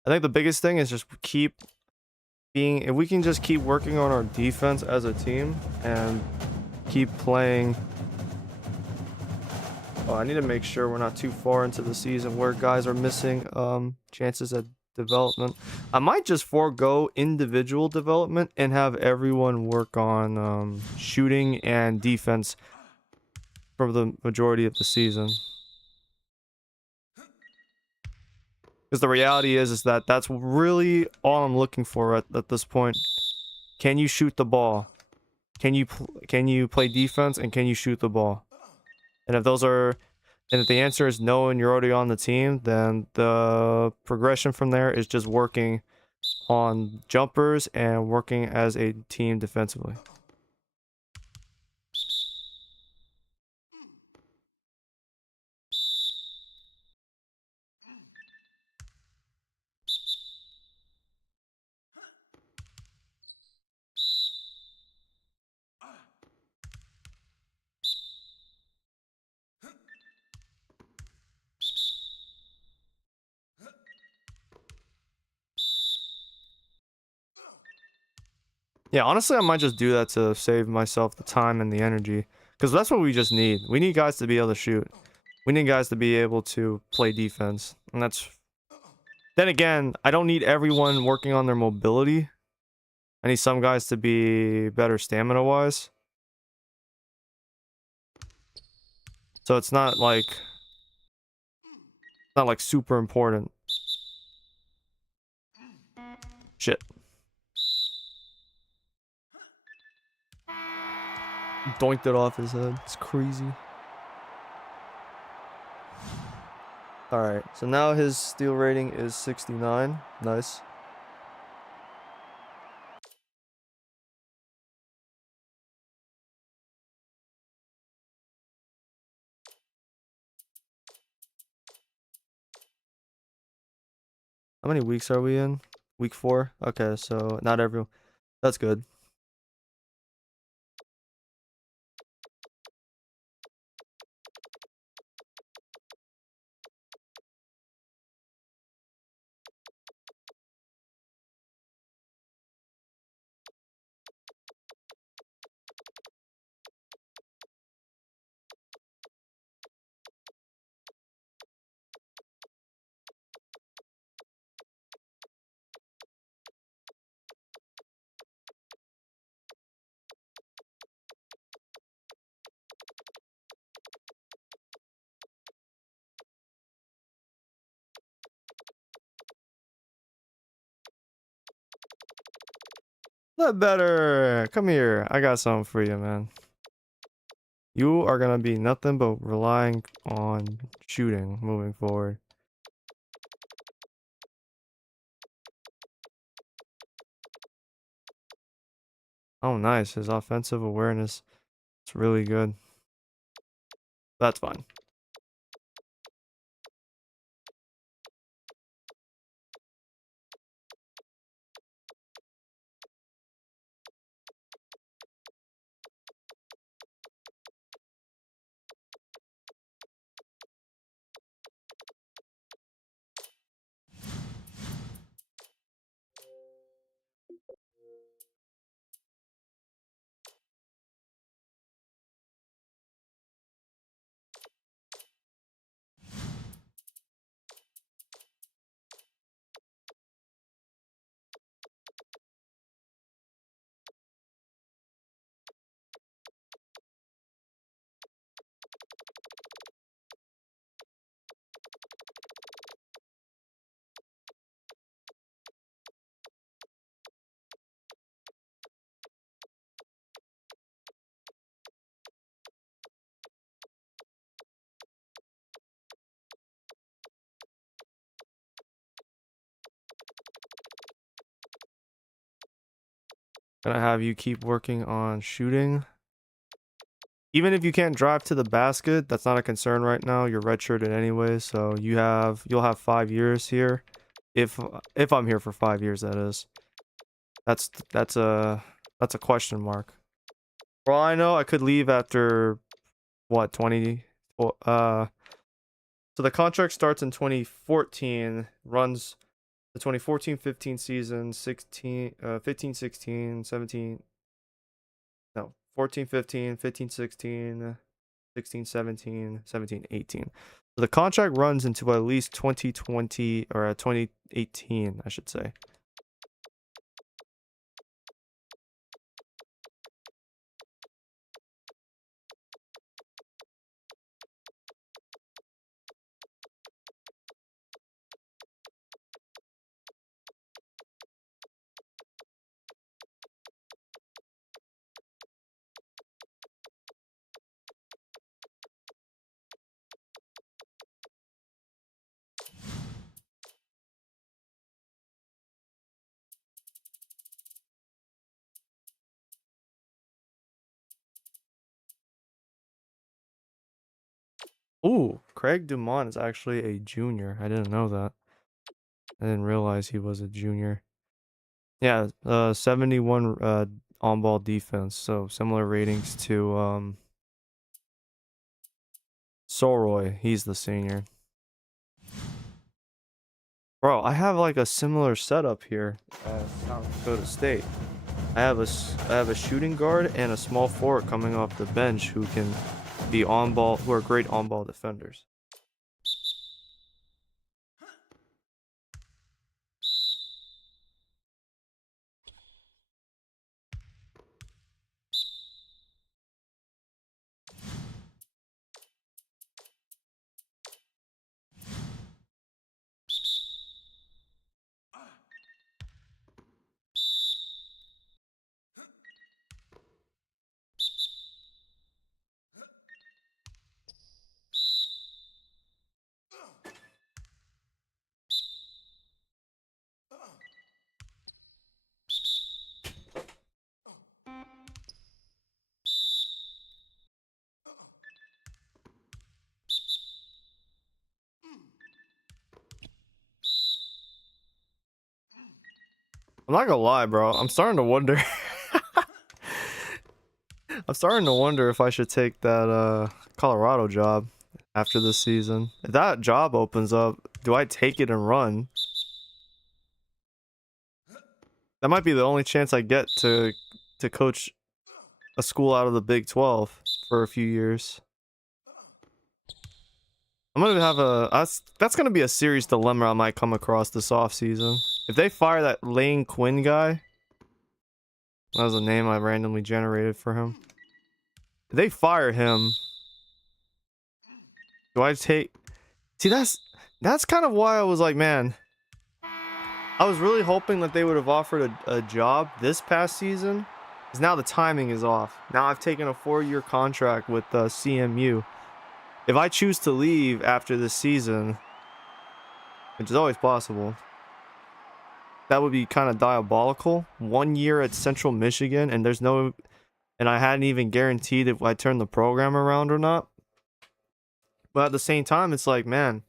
I think the biggest thing is just if we can just keep working on our defense as a team and keep playing. Oh, I need to make sure we're not too far into the season where guys are missing chances at development. I might just forego individual development and have everyone work on shooting and defense for the majority of the season. Because the reality is that that's really all I'm looking for at this point. Can you shoot the ball? Can you play defense and can you shoot the ball? And if the answer is no and you're already on the team, then the progression from there is just working on jumpers and working as a team defensively. Yeah, honestly, I might just do that to save myself the time and the energy. Because that's what we just need. We need guys to be able to shoot. We need guys to be able to play defense. And that's... Then again, I don't need everyone working on their mobility. I need some guys to be better stamina-wise. So it's not like super important. Shit. Doinked it off his head. It's crazy. Alright, so now his steal rating is 69. Nice. How many weeks are we in? Week 4? Okay, so not everyone. That's good. That better. Come here. I got something for you, man. You are gonna be nothing but relying on shooting moving forward. Oh, nice. His offensive awareness is really good. That's fine. Gonna have you keep working on shooting. Even if you can't drive to the basket, that's not a concern right now. You're redshirted anyway, so you'll have 5 years here. If I'm here for 5 years, that is. That's a question mark. For all I know, I could leave after what 20. So the contract starts in 2014, runs the 2014-15 season, 15, 16, 17. No, 14-15, 15-16, 16-17, 17-18. So the contract runs into at least 2020 or 2018, I should say. Ooh, Craig Dumont is actually a junior. I didn't know that. I didn't realize he was a junior. Yeah, 71 on-ball defense, so similar ratings to Soroy. He's the senior. Bro, I have like a similar setup here at South Dakota State. I have a shooting guard and a small forward coming off the bench who can be on ball, who are great on ball defenders. I'm not gonna lie, bro. I'm starting to wonder. I'm starting to wonder if I should take that Colorado job after this season. If that job opens up, do I take it and run? That might be the only chance I get to coach a school out of the Big 12 for a few years. I'm gonna have that's gonna be a serious dilemma I might come across this offseason. If they fire that Lane Quinn guy, that was a name I randomly generated for him. If they fire him, do I take... See, that's kind of why I was like, man, I was really hoping that they would have offered a job this past season. Because now the timing is off. Now I've taken a 4-year contract with CMU. If I choose to leave after this season, which is always possible, that would be kind of diabolical. 1 year at Central Michigan, and and I hadn't even guaranteed if I turned the program around or not. But at the same time, it's like, man,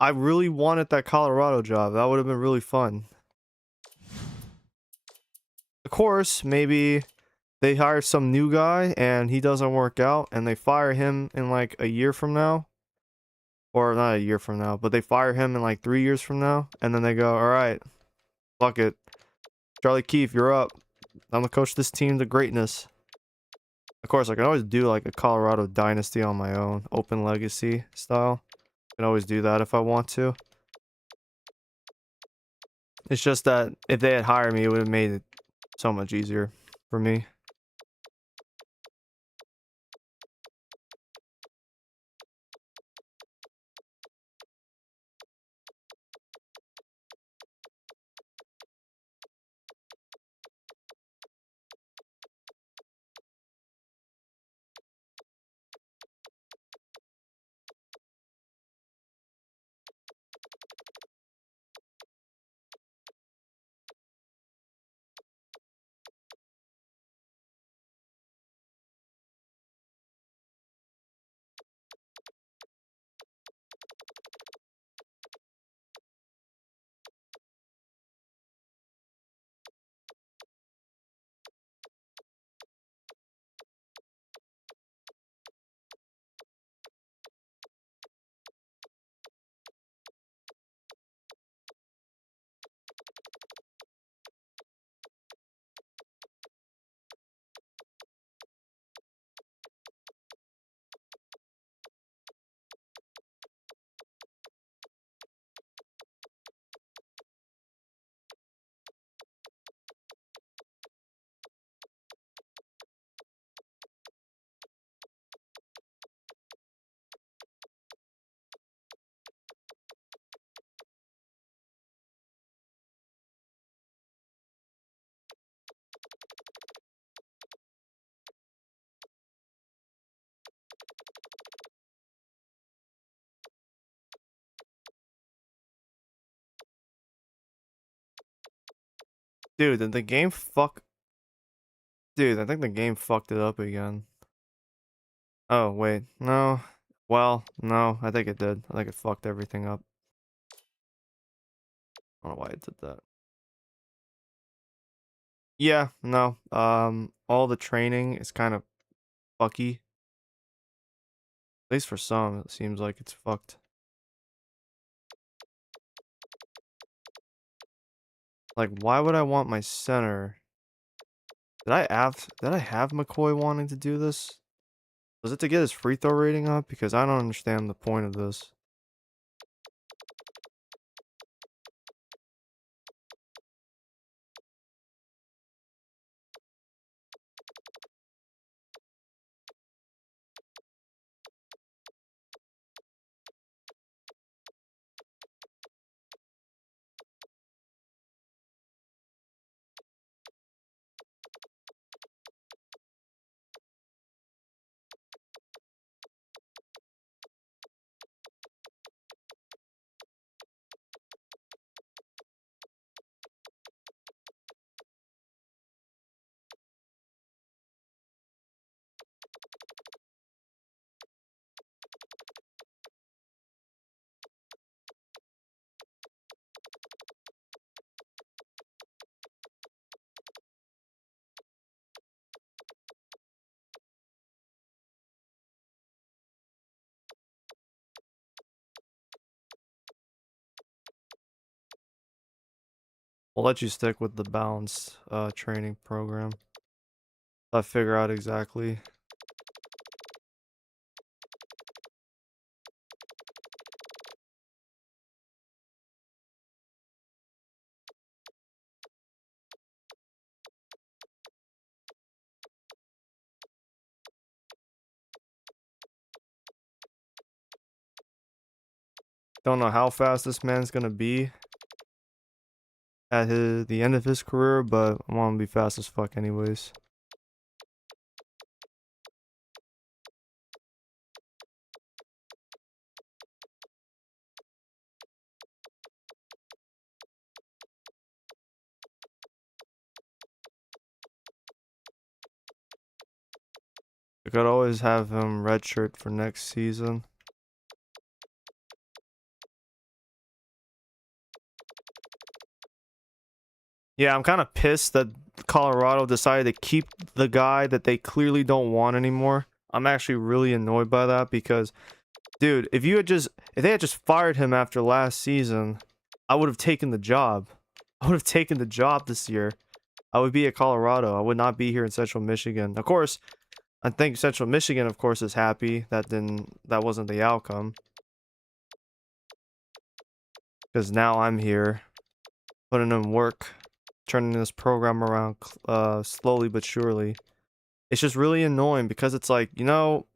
I really wanted that Colorado job. That would have been really fun. Of course, maybe they hire some new guy and he doesn't work out and they fire him in like a year from now. Or not a year from now, but they fire him in like 3 years from now. And then they go, all right, fuck it. Charlie Keefe, you're up. I'm gonna coach this team to greatness. Of course, I can always do like a Colorado dynasty on my own. Open legacy style. I can always do that if I want to. It's just that if they had hired me, it would have made it so much easier for me. Dude, did the game fuck... Dude, I think the game fucked it up again. Oh, wait. No. Well, no, I think it did. I think it fucked everything up. I don't know why it did that. Yeah, no. All the training is kind of fucky. At least for some, it seems like it's fucked. Like, why would I want my center? Did I have McCoy wanting to do this? Was it to get his free throw rating up? Because I don't understand the point of this. We'll let you stick with the balanced training program. I'll figure out exactly. Don't know how fast this man's gonna be at the end of his career, but I want him to be fast as fuck anyways. I could always have him redshirt for next season. Yeah, I'm kind of pissed that Colorado decided to keep the guy that they clearly don't want anymore. I'm actually really annoyed by that because, dude, if they had just fired him after last season, I would have taken the job. I would have taken the job this year. I would be at Colorado. I would not be here in Central Michigan. Of course, I think Central Michigan, of course, is happy that wasn't the outcome. Because now I'm here, putting in work, turning this program around slowly but surely. It's just really annoying because it's like, you know,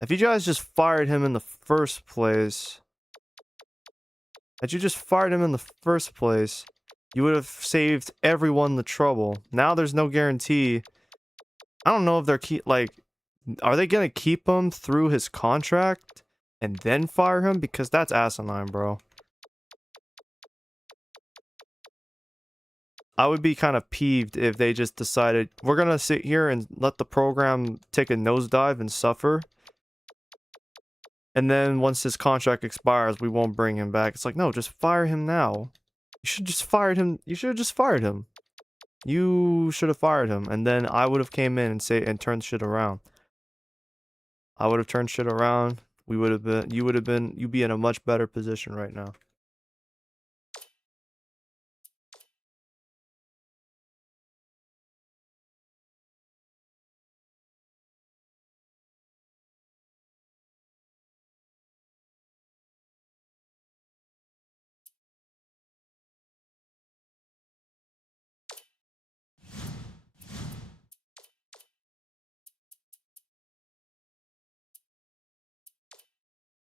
if you guys just fired him in the first place, you would have saved everyone the trouble. Now there's no guarantee. I don't know if they're are they gonna keep him through his contract and then fire him? Because that's asinine, bro. I would be kind of peeved if they just decided, we're gonna sit here and let the program take a nosedive and suffer. And then once his contract expires, we won't bring him back. It's like, no, just fire him now. You should just fired him. You should have just fired him. You should have fired him. And then I would have came in and turned shit around. I would have turned shit around. You'd be in a much better position right now.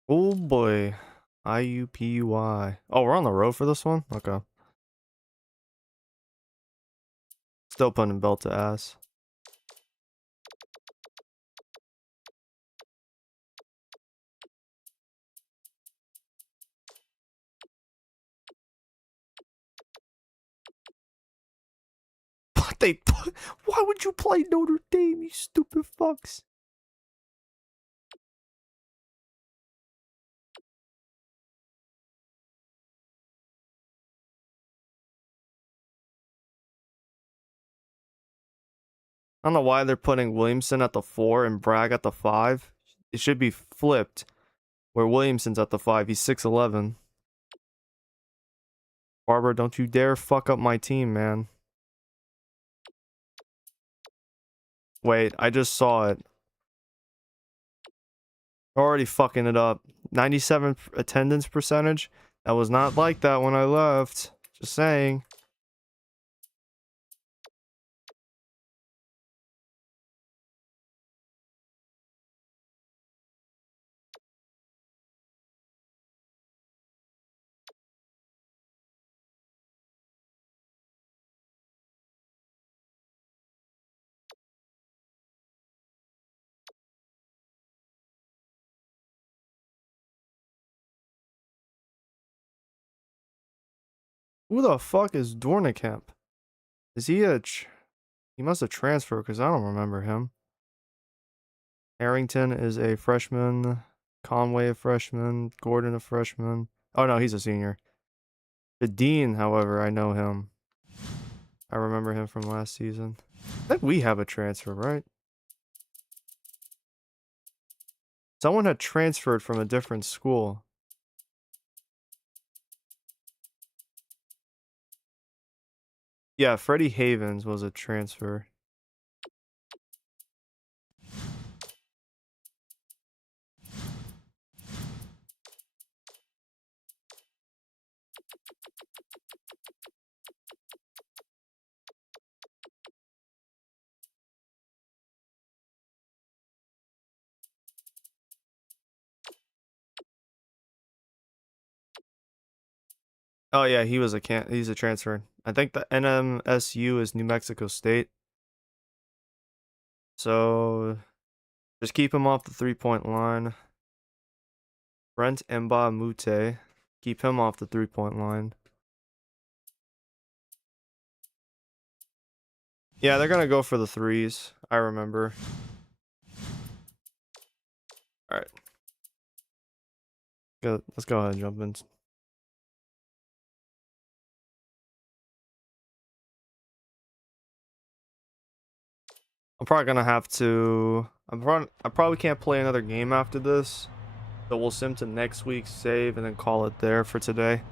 Oh boy. IUPUI. Oh, we're on the road for this one? Okay. Still putting belt to ass. But why would you play Notre Dame, you stupid fucks? I don't know why they're putting Williamson at the 4 and Bragg at the 5. It should be flipped, where Williamson's at the 5. He's 6'11". Barber, don't you dare fuck up my team, man. Wait, I just saw it. Already fucking it up. 97 attendance percentage? That was not like that when I left. Just saying. Who the fuck is Dornicamp? Is he he must have transferred because I don't remember him. Harrington is a freshman. Conway a freshman. Gordon a freshman. Oh no, he's a senior. The Dean, however, I know him. I remember him from last season. I think we have a transfer, right? Someone had transferred from a different school. Yeah, Freddie Havens was a transfer. Oh yeah, he's a transfer. I think the NMSU is New Mexico State. So just keep him off the 3-point line. Brent Mba Mute. Keep him off the 3-point line. Yeah, they're gonna go for the threes. I remember. All right, let's go ahead and jump in. I'm probably gonna have to. I probably can't play another game after this, so we'll sim to next week's save and then call it there for today.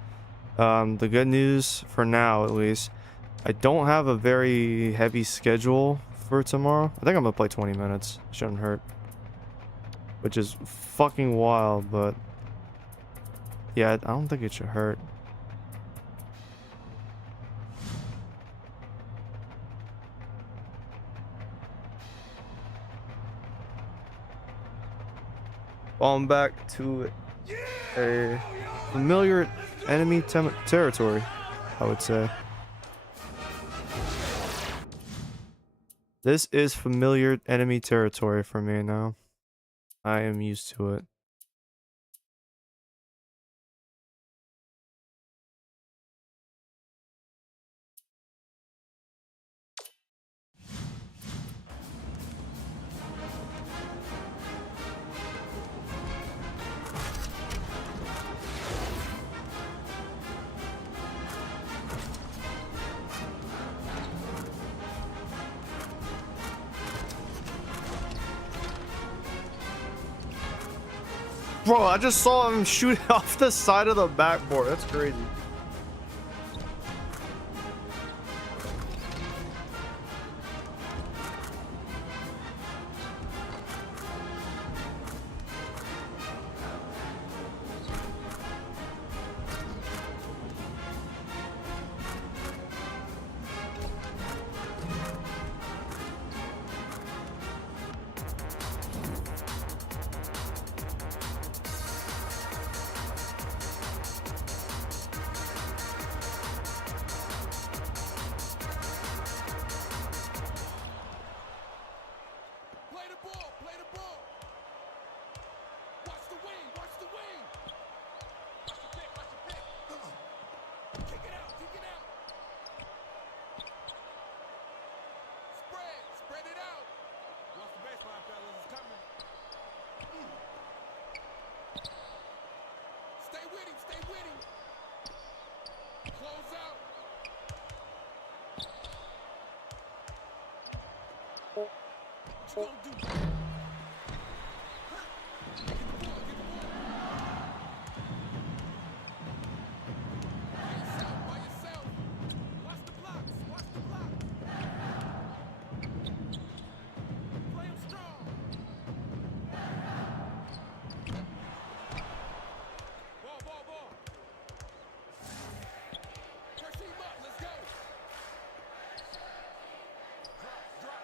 The good news for now, at least, I don't have a very heavy schedule for tomorrow. I think I'm gonna play 20 minutes. Shouldn't hurt. Which is fucking wild, but yeah, I don't think it should hurt. Falling back to a familiar enemy territory, I would say. This is familiar enemy territory for me now. I am used to it. Bro, I just saw him shoot off the side of the backboard. That's crazy. Play the ball, play the ball. Watch the wing, watch the wing. Watch the pick, watch the pick. Kick it out, kick it out. Spread it out. Watch the baseline, fellas, it's coming. Stay with him, stay with him. Close out. What you gonna do? Get the ball, get the ball. By yourself. Watch the blocks, watch the blocks. Play him strong. Ball. Press him up, let's go. Drop.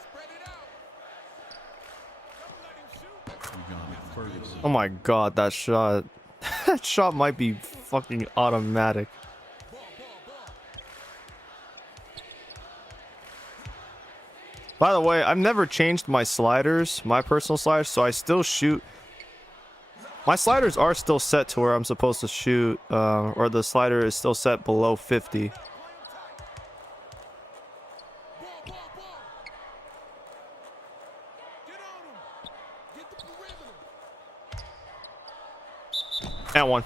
Spread it out. Don't let him shoot. Oh my god, that shot. That shot might be fucking automatic. Ball. By the way, I've never changed my sliders, my personal sliders, so I still shoot. My sliders are still set to where I'm supposed to shoot, or the slider is still set below 50. Ball. Get on him. Get the perimeter. And one.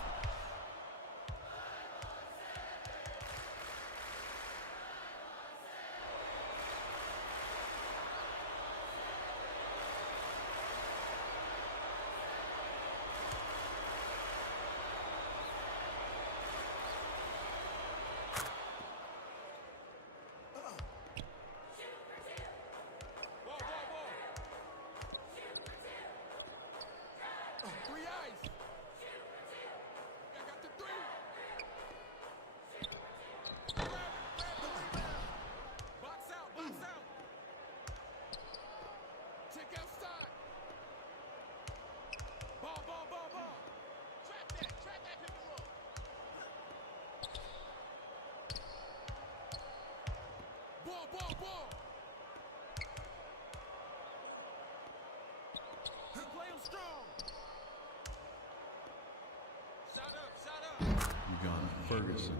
Gun Ferguson.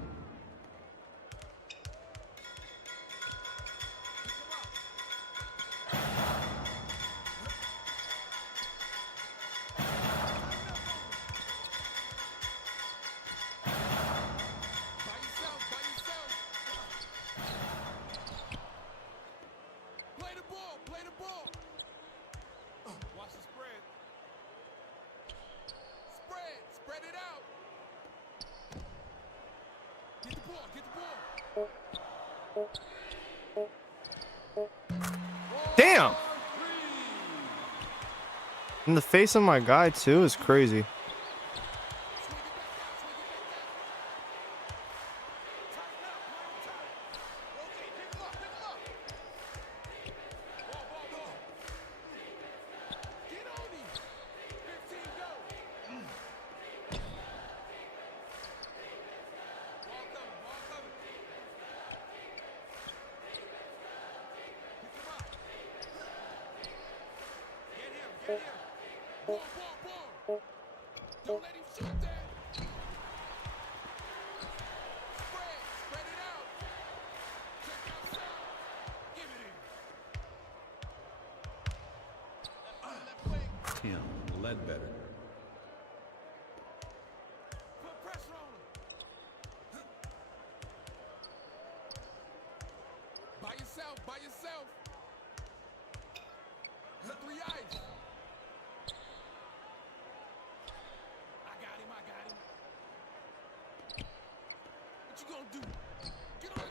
By yourself, by yourself. Play the ball, play the ball. Watch the spread. Spread it out. Get the ball, get the ball. Damn! And the face of my guy too is crazy. Don't let him shoot that. Spread it out. Check outside. Give it in. Tim Ledbetter. Put pressure on him. By yourself, by yourself. 3 ice. I got him. What you gonna do? Get on the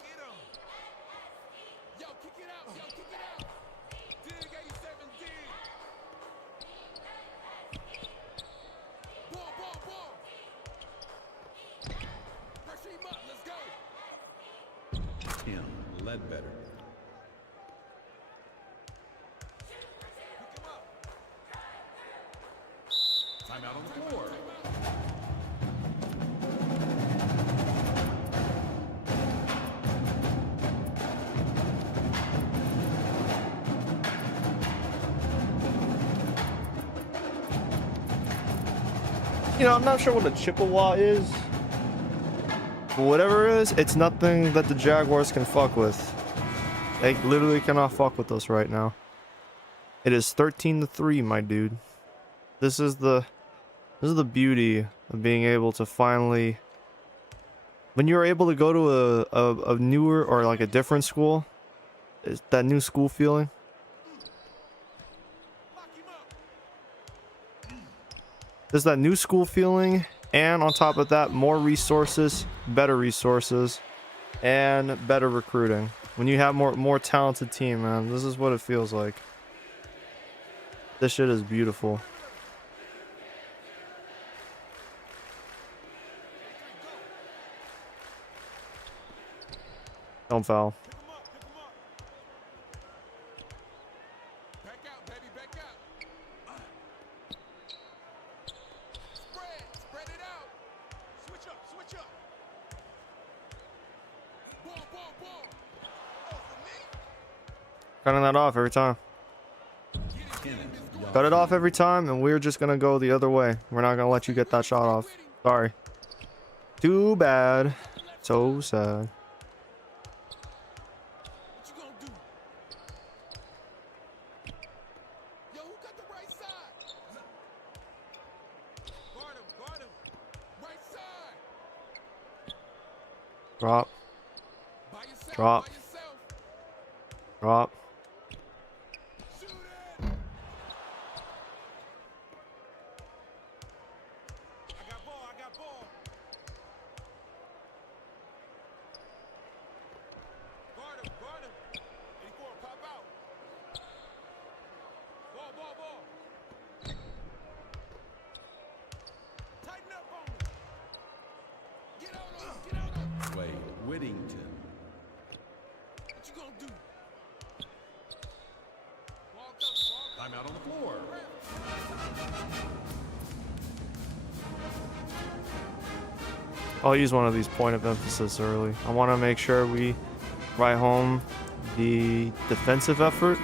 Get him. Yo, kick it out. Dig 87, dig. Ball. Pressure him up. Let's go. Tim Ledbetter. Pick him up. Timeout on the floor. You know, I'm not sure what a Chippewa is. But whatever it is, it's nothing that the Jaguars can fuck with. They literally cannot fuck with us right now. It is 13-3, my dude. This is the beauty of being able to finally, when you're able to go to a newer or like a different school, it's that new school feeling. Lock him up. There's that new school feeling, and on top of that, more resources, better resources, and better recruiting. When you have more talented team, man, this is what it feels like. This shit is beautiful. Don't foul. Pick him up. Back out, baby, back out. Spread it out. Switch up. Ball. Oh, for me? Cutting that off every time. Cut it off every time, and we're just gonna go the other way. We're not gonna let you get that shot off. Sorry. Too bad. So sad. What you gonna do? Yo, who got the right side? Guard him. Right side. Drop. By yourself. Drop. Drop. Shoot it. I got ball. Guard him. 84, pop out. Ball. Tighten up on him. Get out of him. Wade Whittington. What you gonna do? Ball coming. Timeout on the floor. I'll use one of these point of emphasis early. I want to make sure we write home the defensive effort.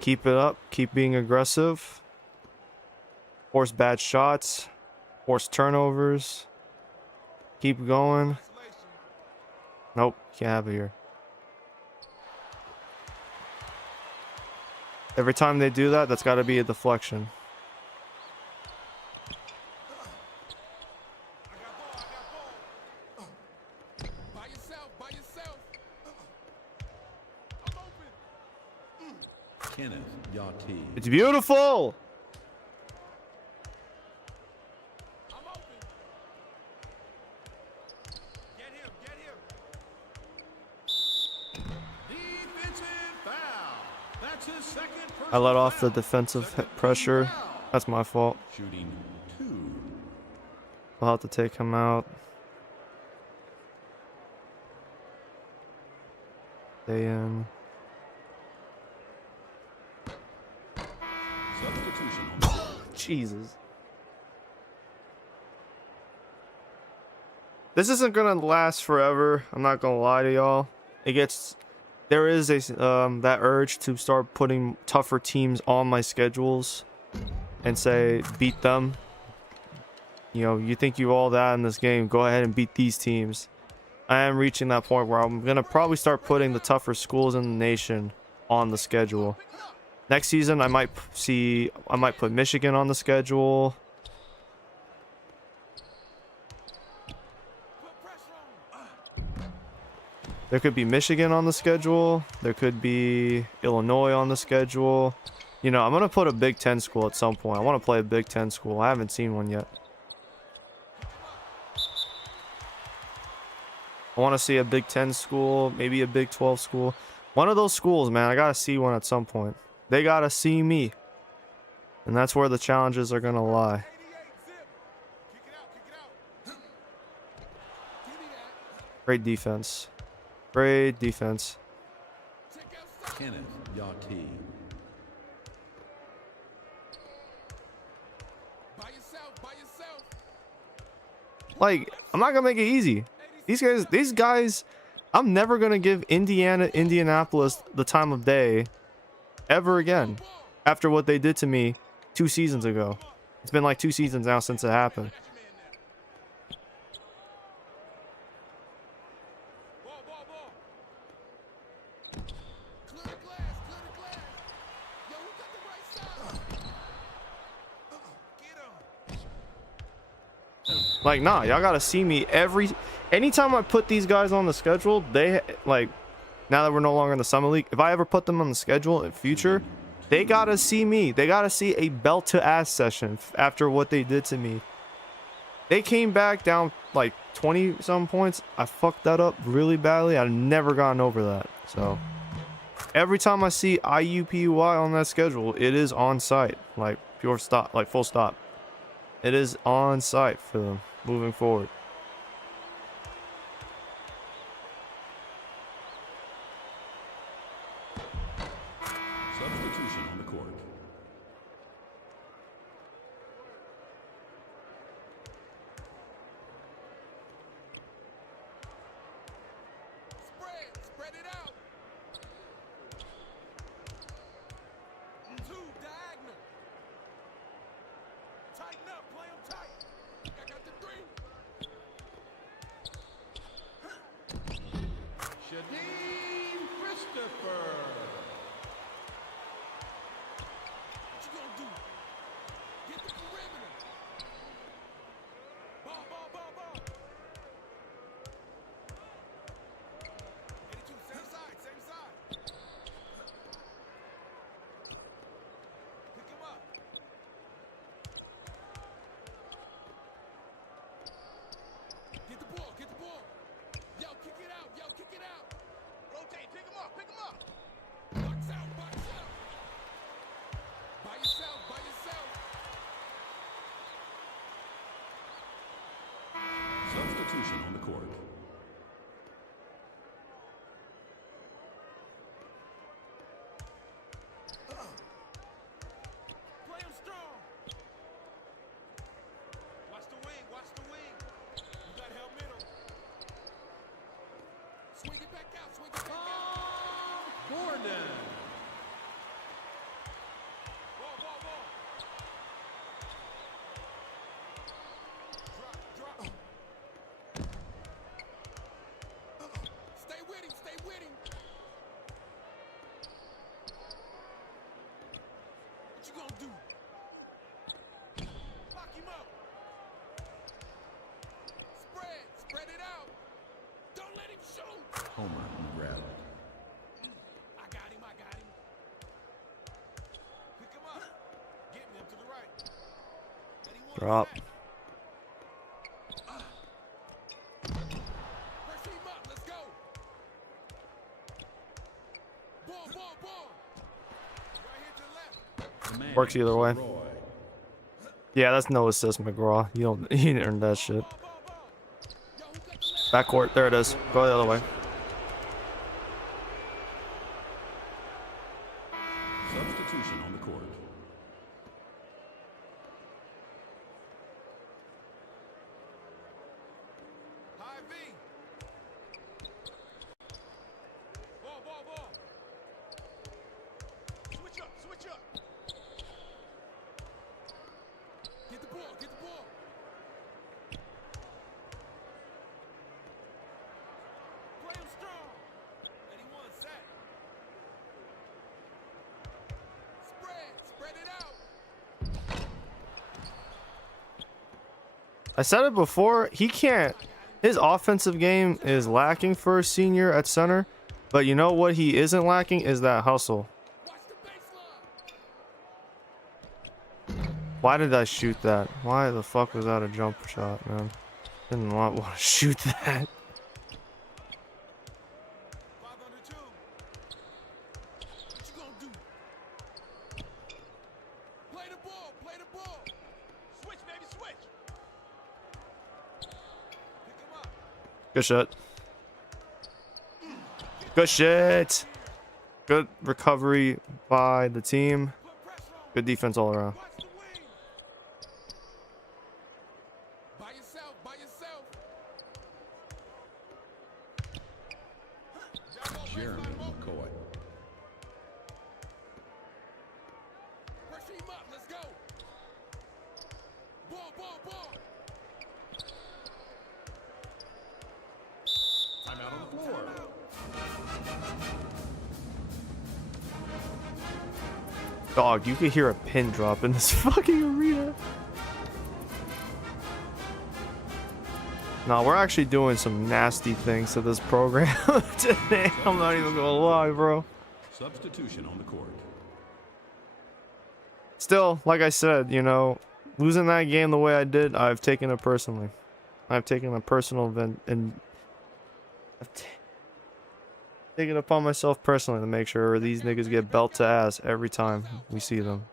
Keep it up. Keep being aggressive. Force bad shots. Force turnovers. Keep going. Isolation. Nope, can't have it here. Every time they do that, that's got to be a deflection. I got ball. I got ball. By yourself. By yourself. I'm open. Kenneth Yati. It's beautiful. I'm open. Get him. Get him. Defensive foul. That's his second personal I let off the foul. defensive Second team pressure. foul. That's my fault. Shooting 2. I'll have to take him out. Stay in. Substitution on the court. Jesus. This isn't gonna last forever. I'm not gonna lie to y'all. There is that urge to start putting tougher teams on my schedules and say beat them. You know, you think you all that in this game, go ahead and beat these teams. I am reaching that point where I'm gonna probably start putting the tougher schools in the nation on the schedule. Next season, I might put Michigan on the schedule. Put pressure on him. There could be Michigan on the schedule. There could be Illinois on the schedule. You know, I'm gonna put a Big Ten school at some point. I want to play a Big Ten school. I haven't seen one yet. I want to see a Big Ten school, maybe a Big 12 school. One of those schools, man. I gotta see one at some point. They gotta see me, and that's where the challenges are gonna lie. 88 zip. Kick it out. Kick it out. Give me that. Great defense. Great defense. Check outside. Kenneth Yati. By yourself. By yourself. Like, I'm not gonna make it easy. These guys, I'm never gonna give Indianapolis the time of day ever again after what they did to me 2 seasons ago. It's been like 2 seasons now since it happened. Got your man now. Ball. Ball. Ball. Clear the glass. Clear the glass. Yo, who got the right side? Get him. Like, nah, y'all gotta see me anytime I put these guys on the schedule. They, like, now that we're no longer in the Summer League, if I ever put them on the schedule in future, they gotta see me. They gotta see a belt to ass session after what they did to me. They came back down like 20 some points. I fucked that up really badly. I've never gotten over that. So every time I see IUPUI on that schedule, it is on site, like pure stop, like full stop. It is on site for them moving forward. Substitution on the court. Spread it out. 2 diagonal. Tighten up, play 'em tight. I got the 3. Shadeen Christopher. What you gonna do? Get the perimeter. Ball. 82, same side. Pick him up. Get the ball. Yo, kick it out. Rotate, pick him up. Box out. By yourself. Substitution on the court. Play him strong. Watch the wing. You got help middle. Swing it back out. Gordon. Ball. What you gonna do? Lock him up. Spread it out. Don't let him shoot. Homer grab. I got him. Pick him up. Get him to the right. And he wants Drop. that. Press him up. Let's go. Ball. Right here to the left. Commanding Works either way. Roy. Yeah, that's no assist, McGraw. You didn't earn that shit. Ball. Yo, who got the left? Backcourt. There it is. Go the other way. Substitution on the court. High V. Ball. Switch up. Get the ball. Play him strong. And he wants that. Spread it out. I said it before. He can't. His offensive game is lacking for a senior at center. But you know what he isn't lacking is that hustle. Watch the baseline. Why did I shoot that? Why the fuck was that a jump shot, man? Didn't want to shoot that. 5 under 2. What you gonna do? Play the ball. Switch, baby, switch. Pick him up. Good shot. Good shit. Good recovery by the team. Put pressure on. Good defense all around. Watch the wing. By yourself. Jeremy McCoy. Pressure him up. Let's go. Ball. Timeout on the floor. Dog, you could hear a pin drop in this fucking arena. Nah, we're actually doing some nasty things to this program today. I'm not even gonna lie, bro. Substitution on the court. Still, like I said, you know, losing that game the way I did, I've taken it personally. I've taken a personal event and I've taken it upon myself personally to make sure these niggas get belt to ass every time we see them.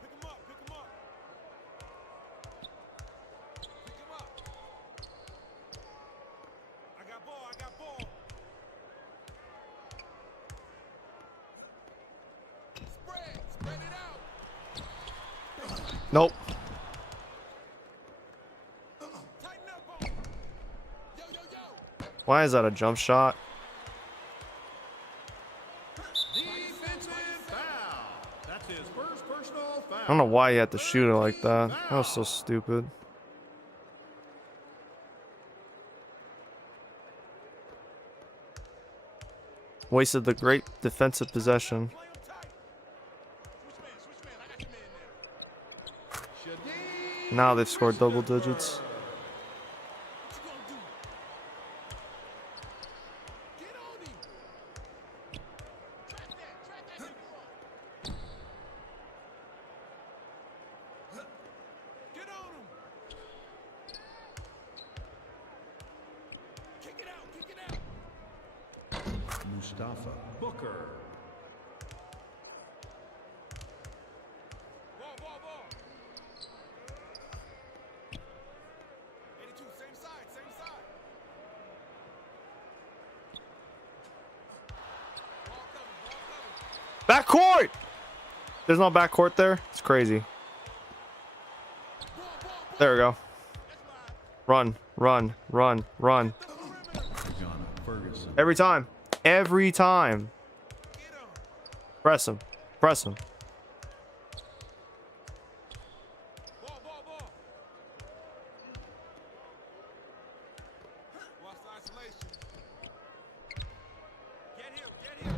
Pick him up. I got ball. Spread it out. Nope. Tighten up on him. Yo. Why is that a jump shot? Defensive foul. That's his first personal foul. I don't know why you had to shoot it like that. That was so stupid. Wasted the great defensive possession. Play him tight. Switch man. I got your man there. Shadeed Now they've scored double Christopher. digits. What you gonna do? Get on him. Track that ball. Get on him. Kick it out. Mustafa Booker. Ball. 82, same side. Ball covered. Backcourt! There's no backcourt there. It's crazy. There we go. Run. Ghana Ferguson. Every time. Get him. Press him. Ball. Watch the isolation. Get him.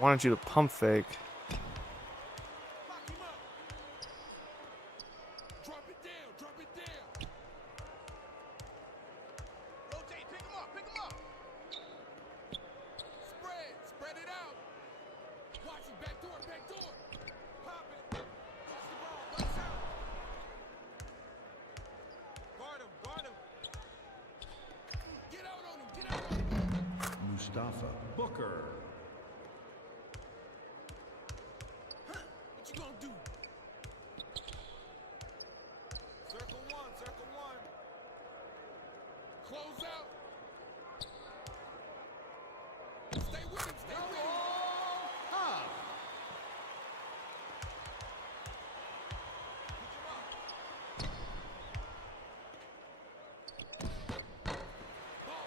wanted you to pump fake. Lock him up. Drop it down, drop it down. Rotate, pick him up, pick him up. Spread it out. Watch it, back door, back door. Pop it. Watch the ball, box out. Guard him. Get out on him, get out on him. Mustafa Booker. What you gonna do? Circle one. Close out. Stay with him, stay with him. Half. Pick him up. Ball.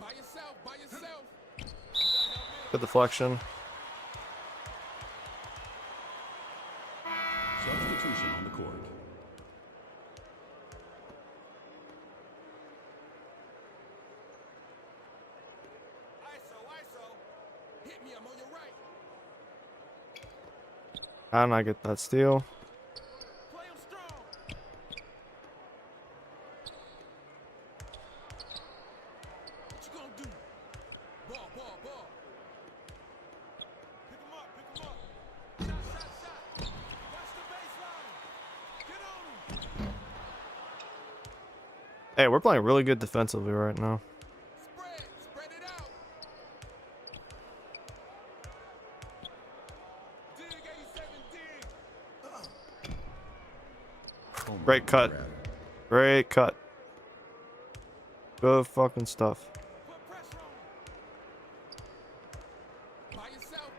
By yourself. Good deflection. Substitution on the court. ISO. Hit me, I'm on your right. How did I get that steal? Play him strong. What you gonna do? Ball. Pick him up. Shot. Watch the baseline. Get on him. Hey, we're playing really good defensively right now. Spread it out. Dig, 87, dig. Home Great run cut. grab. Great cut. Good fucking stuff. Put pressure on him. By yourself.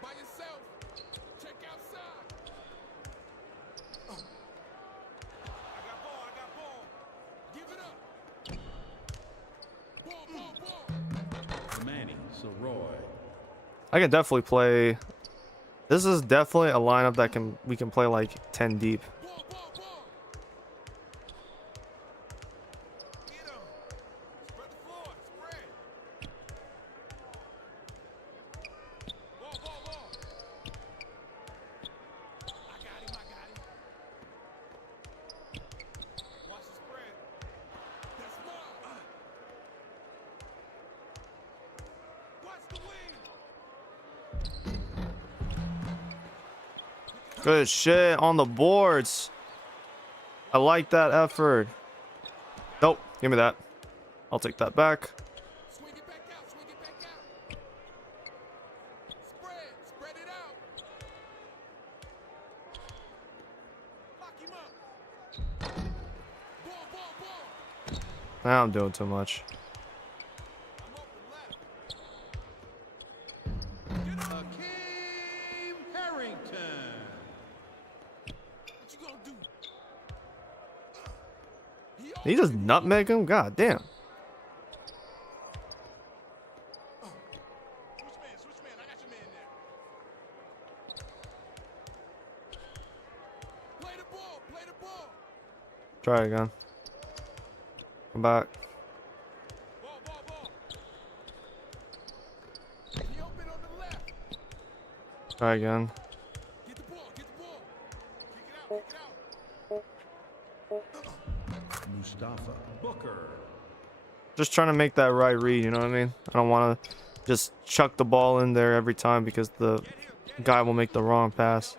Check outside. I got ball. Give it up. Ball. Manny Soroy. I can definitely play. This is definitely a lineup that we can play like 10 deep. Ball. Get him. Spread the floor. Spread. Ball. I got him. Watch the spread. That's mine. Watch the wing. Good shit on the boards. I like that effort. Nope, give me that. I'll take that back. Swing it back out. Spread it out. Lock him up. Ball. Now I'm doing too much. I'm open left. Get on. Keefe Harrington. What you gonna do? He just nutmeg him? God damn. Switch man. I got your man there. Play the ball. Try again. Come back. Ball. He open on the left. Try again. Get the ball. Kick it out. Mustafa Booker. Just trying to make that right read, you know what I mean? I don't want to just chuck the ball in there every time because the guy will make the wrong pass.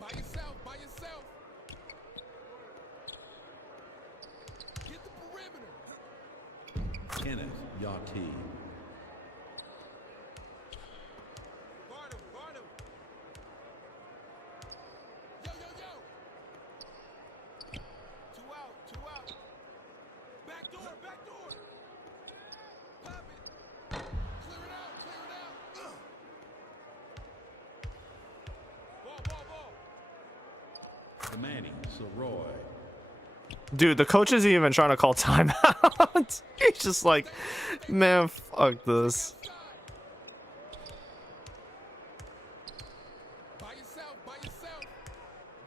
By yourself. Get the perimeter. Kenneth Yati. Guard him. Yo. 2 out. Back door. Pop it. Clear it out. Ball. Manny Soroy. Dude, the coach isn't even trying to call timeout. He's just like, man, fuck this. By yourself.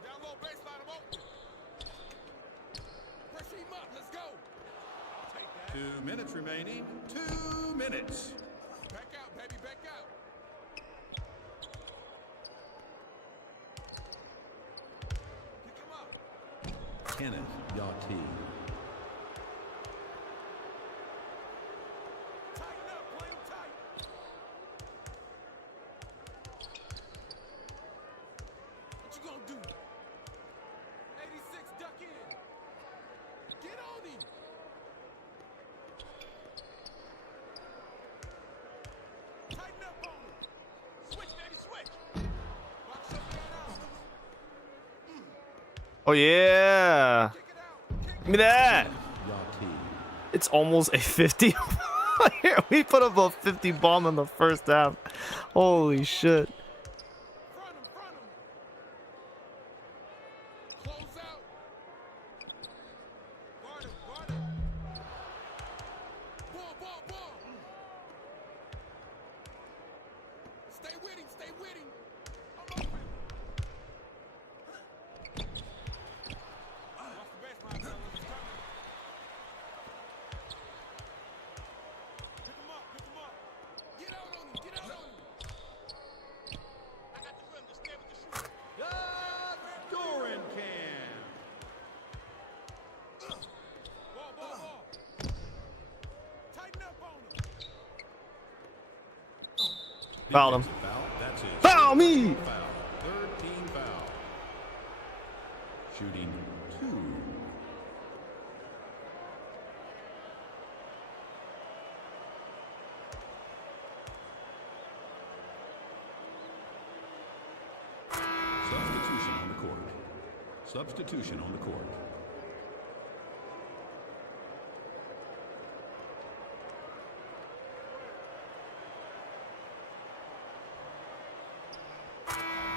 Down low baseline, I'm open. minutes remaining. 2 minutes. Back out, baby, back out. Pick him up. Kenneth Yachty. Tighten up, play him tight. What you gonna do? 86, duck in. Get on him. Tighten up on him. Switch, baby, switch. Box your man out. Oh yeah. Kick it out. Give me that. Yachty. It's almost a 50. We put up a 50 bomb in the first half. Holy shit. Front him, front him. Close out. Guard him, guard him. Ball, ball, ball. Stay with him, stay with him. I'm open. Watch the baseline, fellas. It's coming. Pick him up, pick him up. Get out on him, get out on him. I got the rim to stay with the shooter. Doran Cam. Ball, ball, ball. Tighten up on him. Fouled him. Defensive foul. That's his Foul me. foul. Third team foul. Shooting 2. Substitution on the court. Substitution on the court.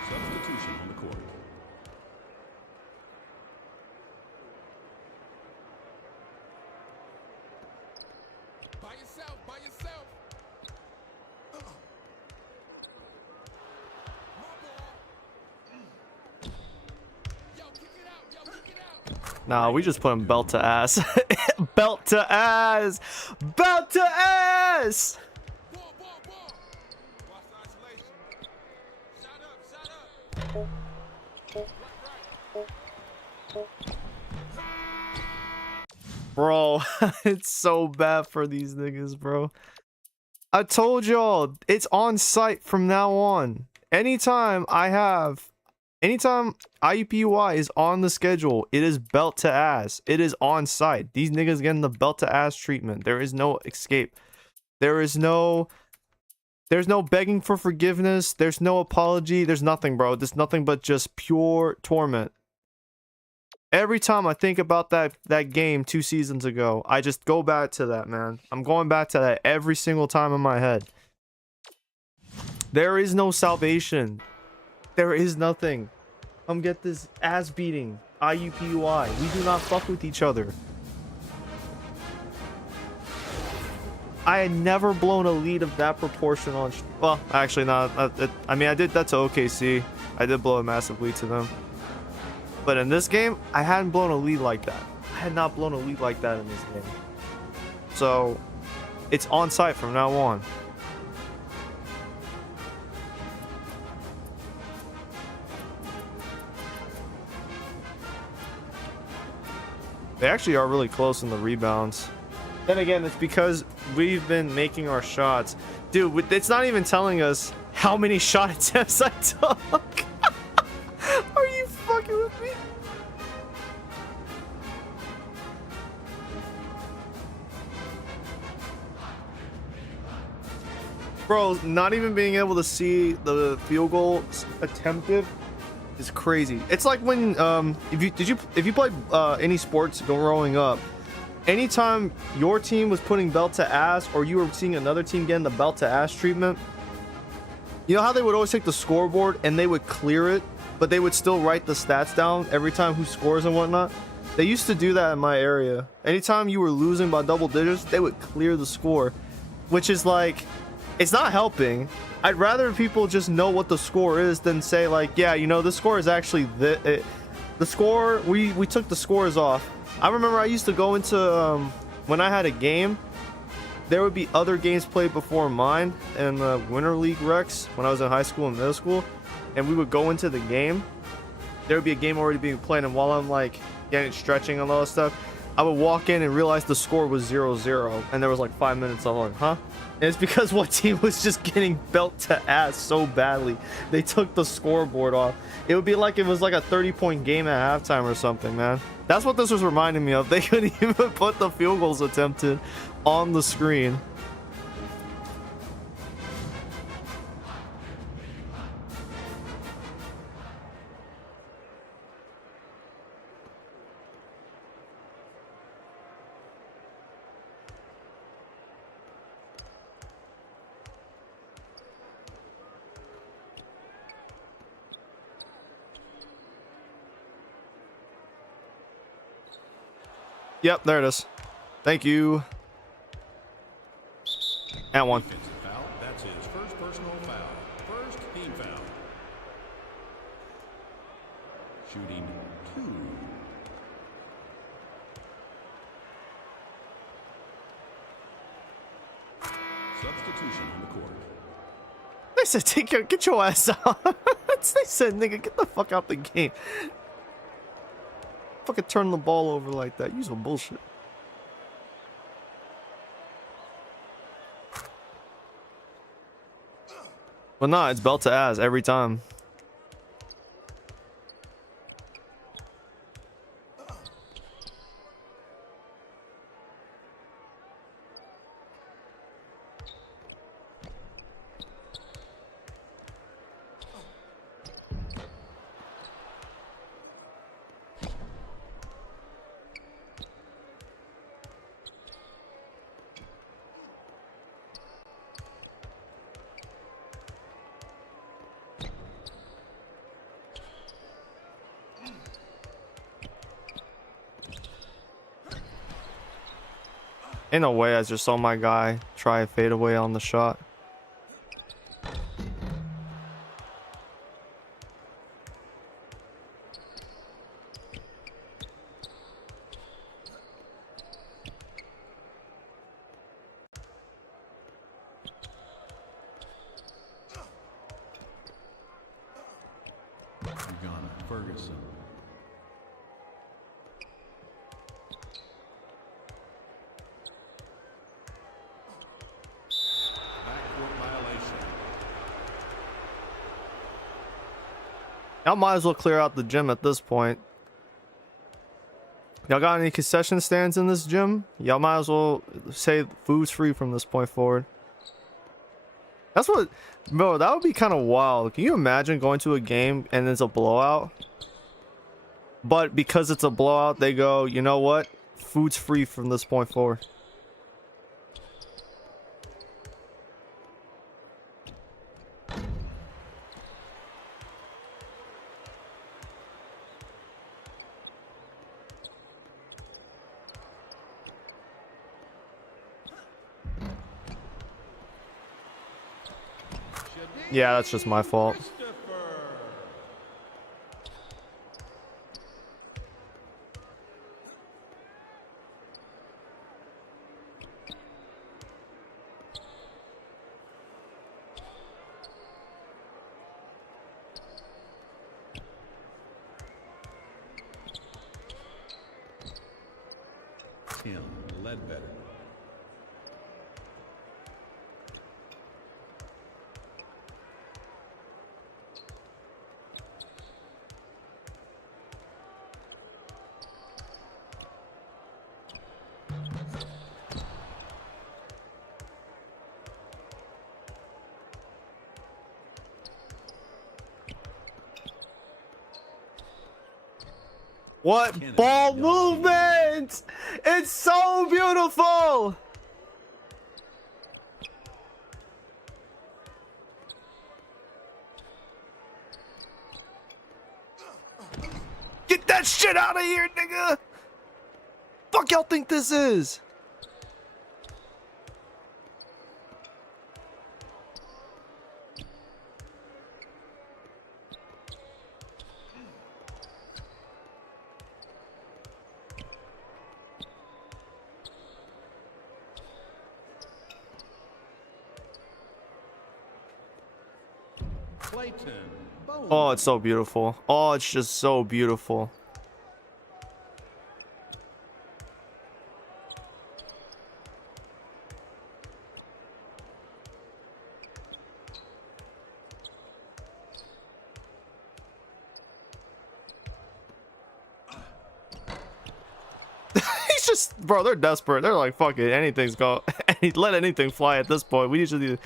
Substitution on the court. By yourself, by yourself. My ball. Yo, kick it out, yo, kick it out. Nah, we just put him belt to ass. Belt to ass. Belt to ass. Ball, ball, ball. Watch the isolation. Shot up, shot up. Right, right. Bro, it's so bad for these niggas, bro. I told y'all, it's on site from now on. Anytime IUPUI is on the schedule, it is belt to ass. It is on site. These niggas getting the belt to ass treatment. There is no escape. There's no begging for forgiveness. There's no apology. There's nothing, bro. There's nothing but just pure torment. Every time I think about that game 2 seasons ago, I just go back to that, man. I'm going back to that every single time in my head. There is no salvation. There is nothing. Come get this ass beating. IUPUI. We do not fuck with each other. I had never blown a lead of that proportion on... Well, actually, not. I mean, I did that to OKC. I did blow a massive lead to them. But in this game, I hadn't blown a lead like that. I had not blown a lead like that in this game. So, it's on site from now on. They actually are really close in the rebounds. Then again, it's because we've been making our shots. Dude, it's not even telling us how many shot attempts I took. Are you fucking with me? Bro, not even being able to see the field goal attempted is crazy. It's like when if you played any sports growing up, anytime your team was putting belt to ass or you were seeing another team getting the belt to ass treatment, you know how they would always take the scoreboard and they would clear it, but they would still write the stats down every time who scores and whatnot? They used to do that in my area. Anytime you were losing by double digits, they would clear the score, which is like, it's not helping. I'd rather people just know what the score is than say like, yeah, you know, the score is actually the score. We took the scores off. I remember I used to go into when I had a game there would be other games played before mine in the Winter League Recs when I was in high school and middle school, and we would go into the game. There would be a game already being played, and while I'm like getting stretching and all that stuff, I would walk in and realize the score was 0-0, and there was like 5 minutes. I'm like, huh? And it's because one team was just getting belt to ass so badly they took the scoreboard off. It would be like it was like a 30-point game at halftime or something, man. That's what this was reminding me of. They couldn't even put the field goals attempted on the screen. Yep, there it is. Thank you. And one. Defensive foul. That's his first personal foul. First team foul. Shooting 2. Substitution on the court. They said, get your ass out. They said, nigga, get the fuck out the game. Fucking turn the ball over like that. You some bullshit. But nah, it's belt to ass every time. In a way, I just saw my guy try a fadeaway on the shot. Ugana Ferguson. Y'all might as well clear out the gym at this point. Y'all got any concession stands in this gym? Y'all might as well say food's free from this point forward. That's what, bro, that would be kind of wild. Can you imagine going to a game and it's a blowout? But because it's a blowout, they go, you know what? Food's free from this point forward. Yeah, that's just my fault. Tim Ledbetter. What ball movement! It's so beautiful! Get that shit out of here, nigga! Fuck y'all think this is? Clayton Bowman. Oh, it's so beautiful. Oh, it's just so beautiful. He's just, bro, they're desperate. They're like, fuck it, anything's go. Let anything fly at this point. We just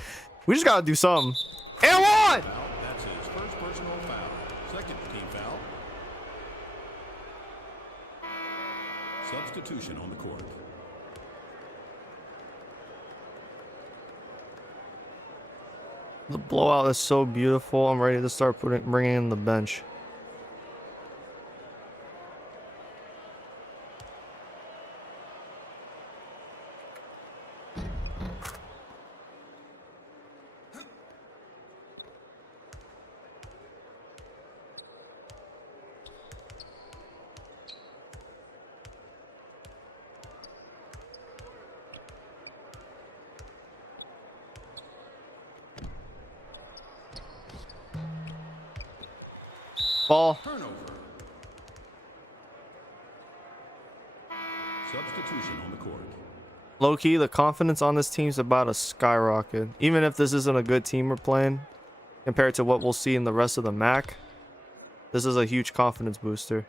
gotta do something. And one. Foul. That's his first personal foul. Second team foul. Substitution on the court. The blowout is so beautiful. I'm ready to start bringing in the bench. Ball. Turnover. Substitution on the court. Low key, the confidence on this team's about to skyrocket. Even if this isn't a good team we're playing, compared to what we'll see in the rest of the MAC, this is a huge confidence booster.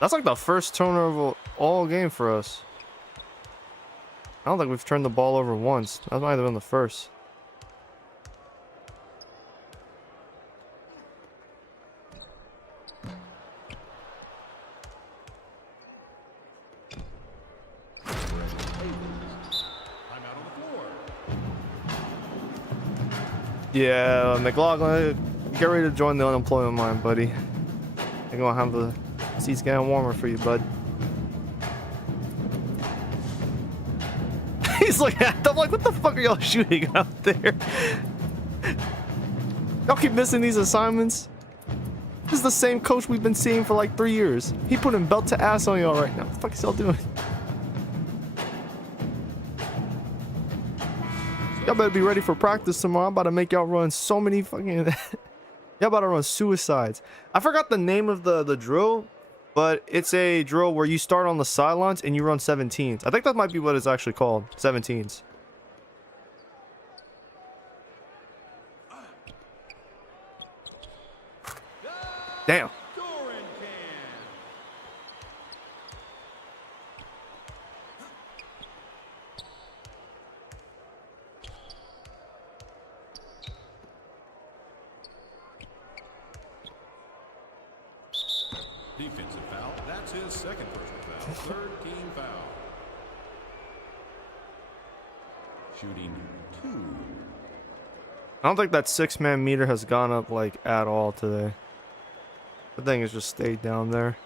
That's like the first turnover all game for us. I don't think we've turned the ball over once. That might have been the first. I'm out on the floor. Yeah, McLaughlin, get ready to join the unemployment line, buddy. They're gonna have the seats getting warmer for you, bud. He's looking at them like, what the fuck are y'all shooting out there? Y'all keep missing these assignments. This is the same coach we've been seeing for like 3 years. He putting belt to ass on y'all right now. What the fuck is y'all doing? Y'all better be ready for practice tomorrow. I'm about to make y'all run so many fucking... Y'all about to run suicides. I forgot the name of the drill, but it's a drill where you start on the sidelines and you run 17s. I think that might be what it's actually called. 17s. Damn. Defensive foul. That's his second personal foul. Third team foul. Shooting 2. I don't think that 6-man meter has gone up like at all today. The thing has just stayed down there.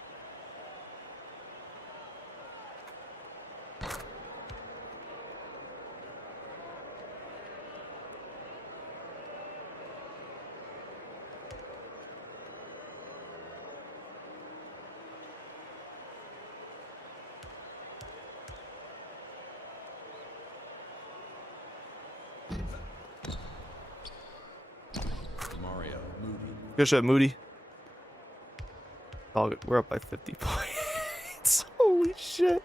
Good shot, Moody. Oh, we're up by 50 points. Holy shit.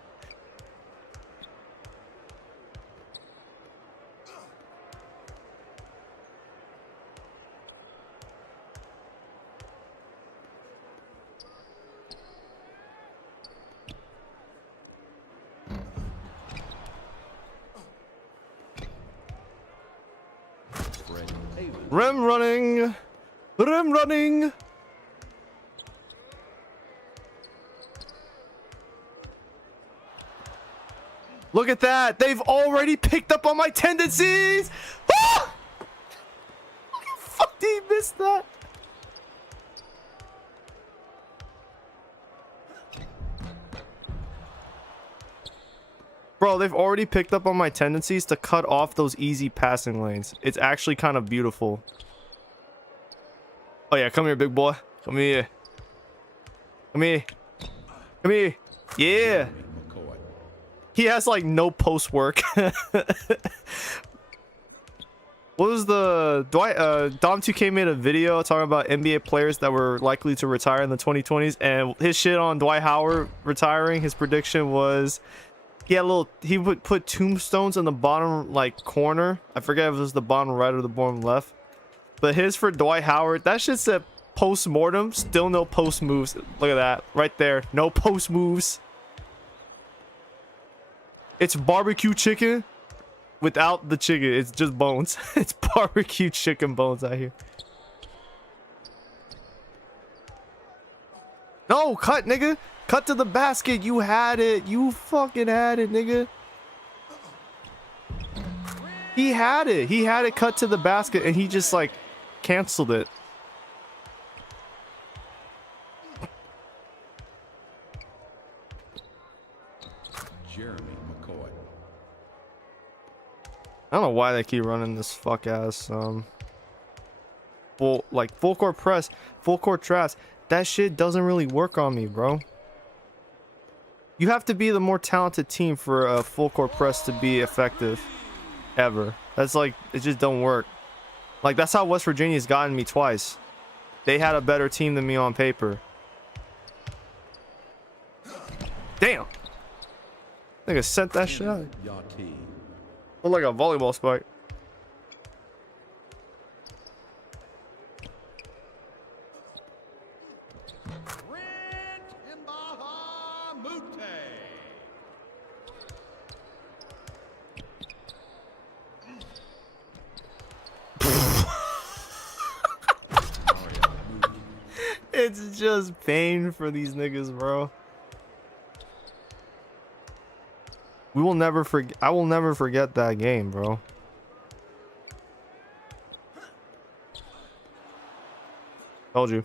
Rim running. Rim running. Look at that. They've already picked up on my tendencies. Ah! Fuck, did he miss that? Bro, they've already picked up on my tendencies to cut off those easy passing lanes. It's actually kind of beautiful. Oh yeah, come here, big boy. Come here. Come here. Come here. Yeah. McCoy. He has like no post work. What was the Dom2K made a video talking about NBA players that were likely to retire in the 2020s, and his shit on Dwight Howard retiring, his prediction was he would put tombstones in the bottom like corner. I forget if it was the bottom right or the bottom left. But his for Dwight Howard, that shit said post-mortem, still no post moves. Look at that right there. No post moves. It's barbecue chicken without the chicken. It's just bones. It's barbecue chicken bones out here. No, cut, nigga. Cut to the basket. You had it. You fucking had it, nigga. He had it. He had it cut to the basket, and he just like canceled it. Jeremy McCoy. I don't know why they keep running this fuck ass full court press, full court traps. That shit doesn't really work on me, bro. You have to be the more talented team for a full court press to be effective ever. That's like, it just don't work. Like, that's how West Virginia's gotten me twice. They had a better team than me on paper. Damn. Nigga sent that shit out. Yachty. Look like a volleyball spike. Trent Mbahamute. It's just pain for these niggas, bro. We will never forget. I will never forget that game, bro. Told you.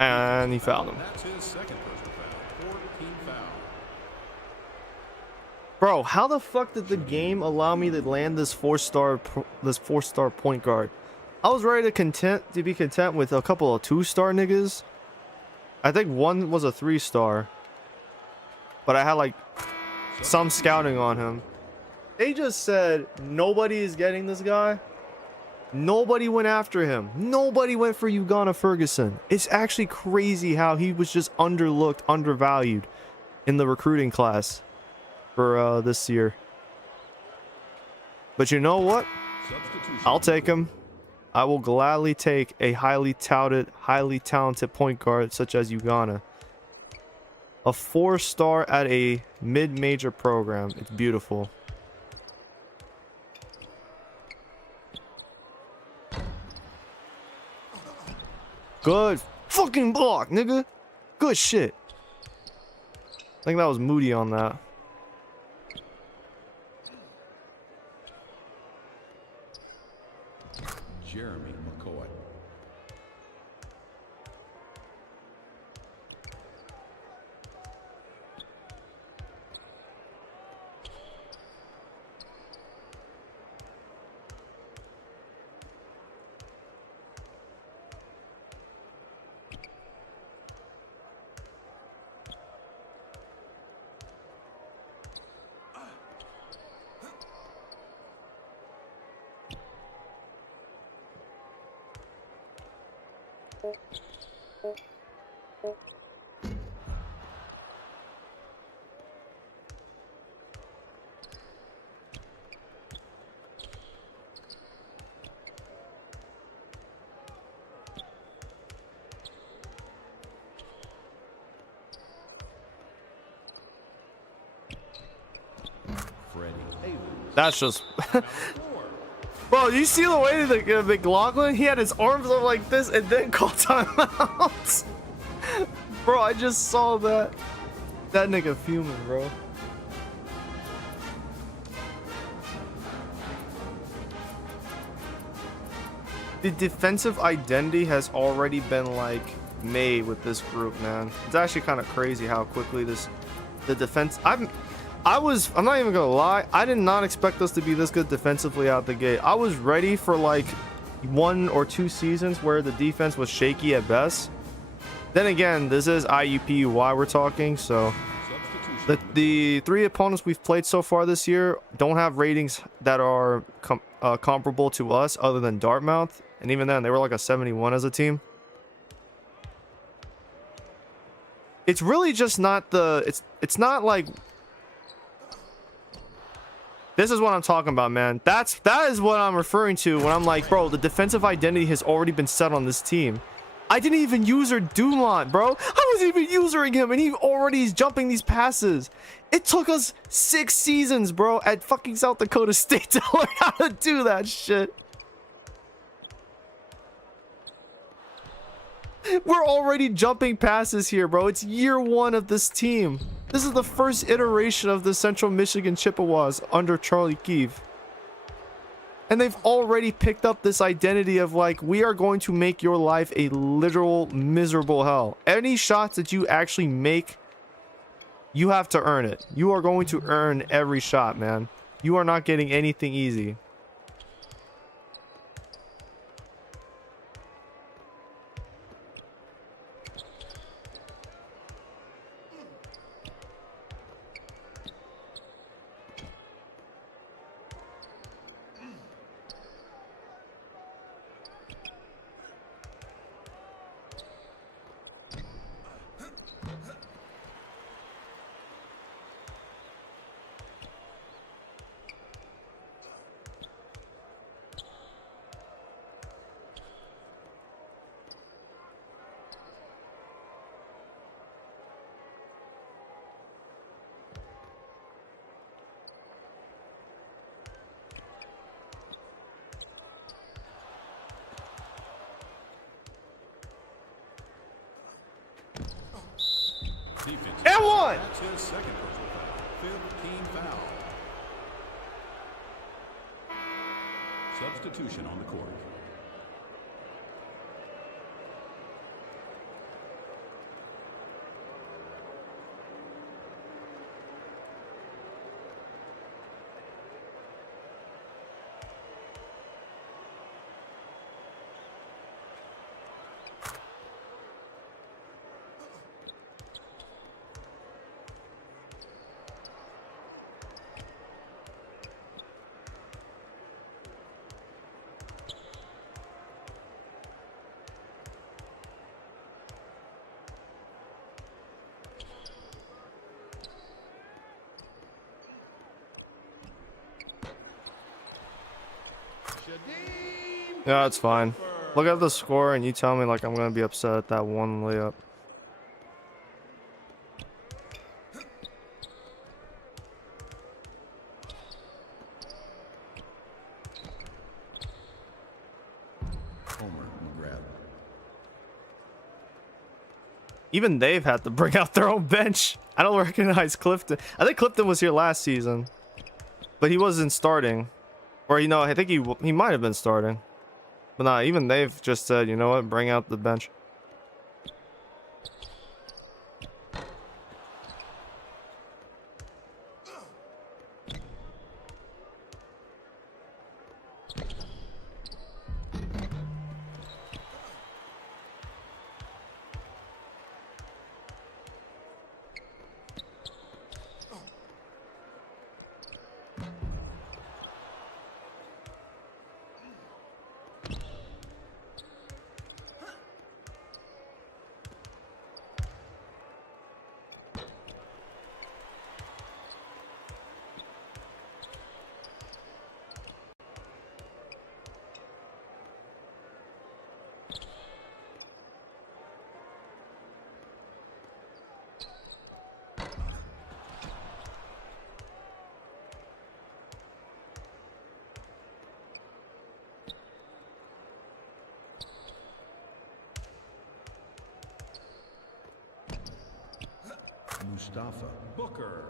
And he fouled him. That's his second personal foul. 14 foul. Bro, how the fuck did the game allow me to land this four-star point guard? I was ready to be content with a couple of 2-star niggas. I think one was a 3-star, but I had like some scouting on him. They just said nobody is getting this guy. Nobody went after him. Nobody went for Ugonna Ferguson. It's actually crazy how he was just underlooked, undervalued in the recruiting class for this year. But you know what? I'll take him. I will gladly take a highly touted, highly talented point guard such as Ugonna. A 4-star at a mid-major program. It's beautiful. Good fucking block, nigga. Good shit. I think that was Moody on that. Jeremy McCoy. That's just... Bro, you see the way that McLaughlin, he had his arms up like this and then called timeouts. Bro, I just saw that. That nigga fuming, bro. The defensive identity has already been like made with this group, man. It's actually kind of crazy how quickly the defense... I'm not even gonna lie, I did not expect us to be this good defensively out the gate. I was ready for like 1 or 2 seasons where the defense was shaky at best. Then again, this is IUPUY we're talking, so the 3 opponents we've played so far this year don't have ratings that are comparable to us other than Dartmouth, and even then they were like a 71 as a team. It's really just not it's not like, this is what I'm talking about, man. That is what I'm referring to when I'm like, bro, the defensive identity has already been set on this team. I didn't even user Dumont, bro. I wasn't even usering him, and he already is jumping these passes. It took us 6 seasons, bro, at fucking South Dakota State to learn how to do that shit. We're already jumping passes here, bro. It's year 1 of this team. This is the first iteration of the Central Michigan Chippewas under Charlie Keefe. And they've already picked up this identity of like, we are going to make your life a literal miserable hell. Any shots that you actually make, you have to earn it. You are going to earn every shot, man. You are not getting anything easy. And one! That's his second personal foul. 5th team foul. Substitution on the court. Yeah, it's fine. Look at the score and you tell me like I'm gonna be upset at that one layup. Homer McGrath. Even they've had to bring out their own bench. I don't recognize Clifton. I think Clifton was here last season, but he wasn't starting. Or, you know, I think he might have been starting. But nah, even they've just said, you know what, bring out the bench. Mustafa Booker.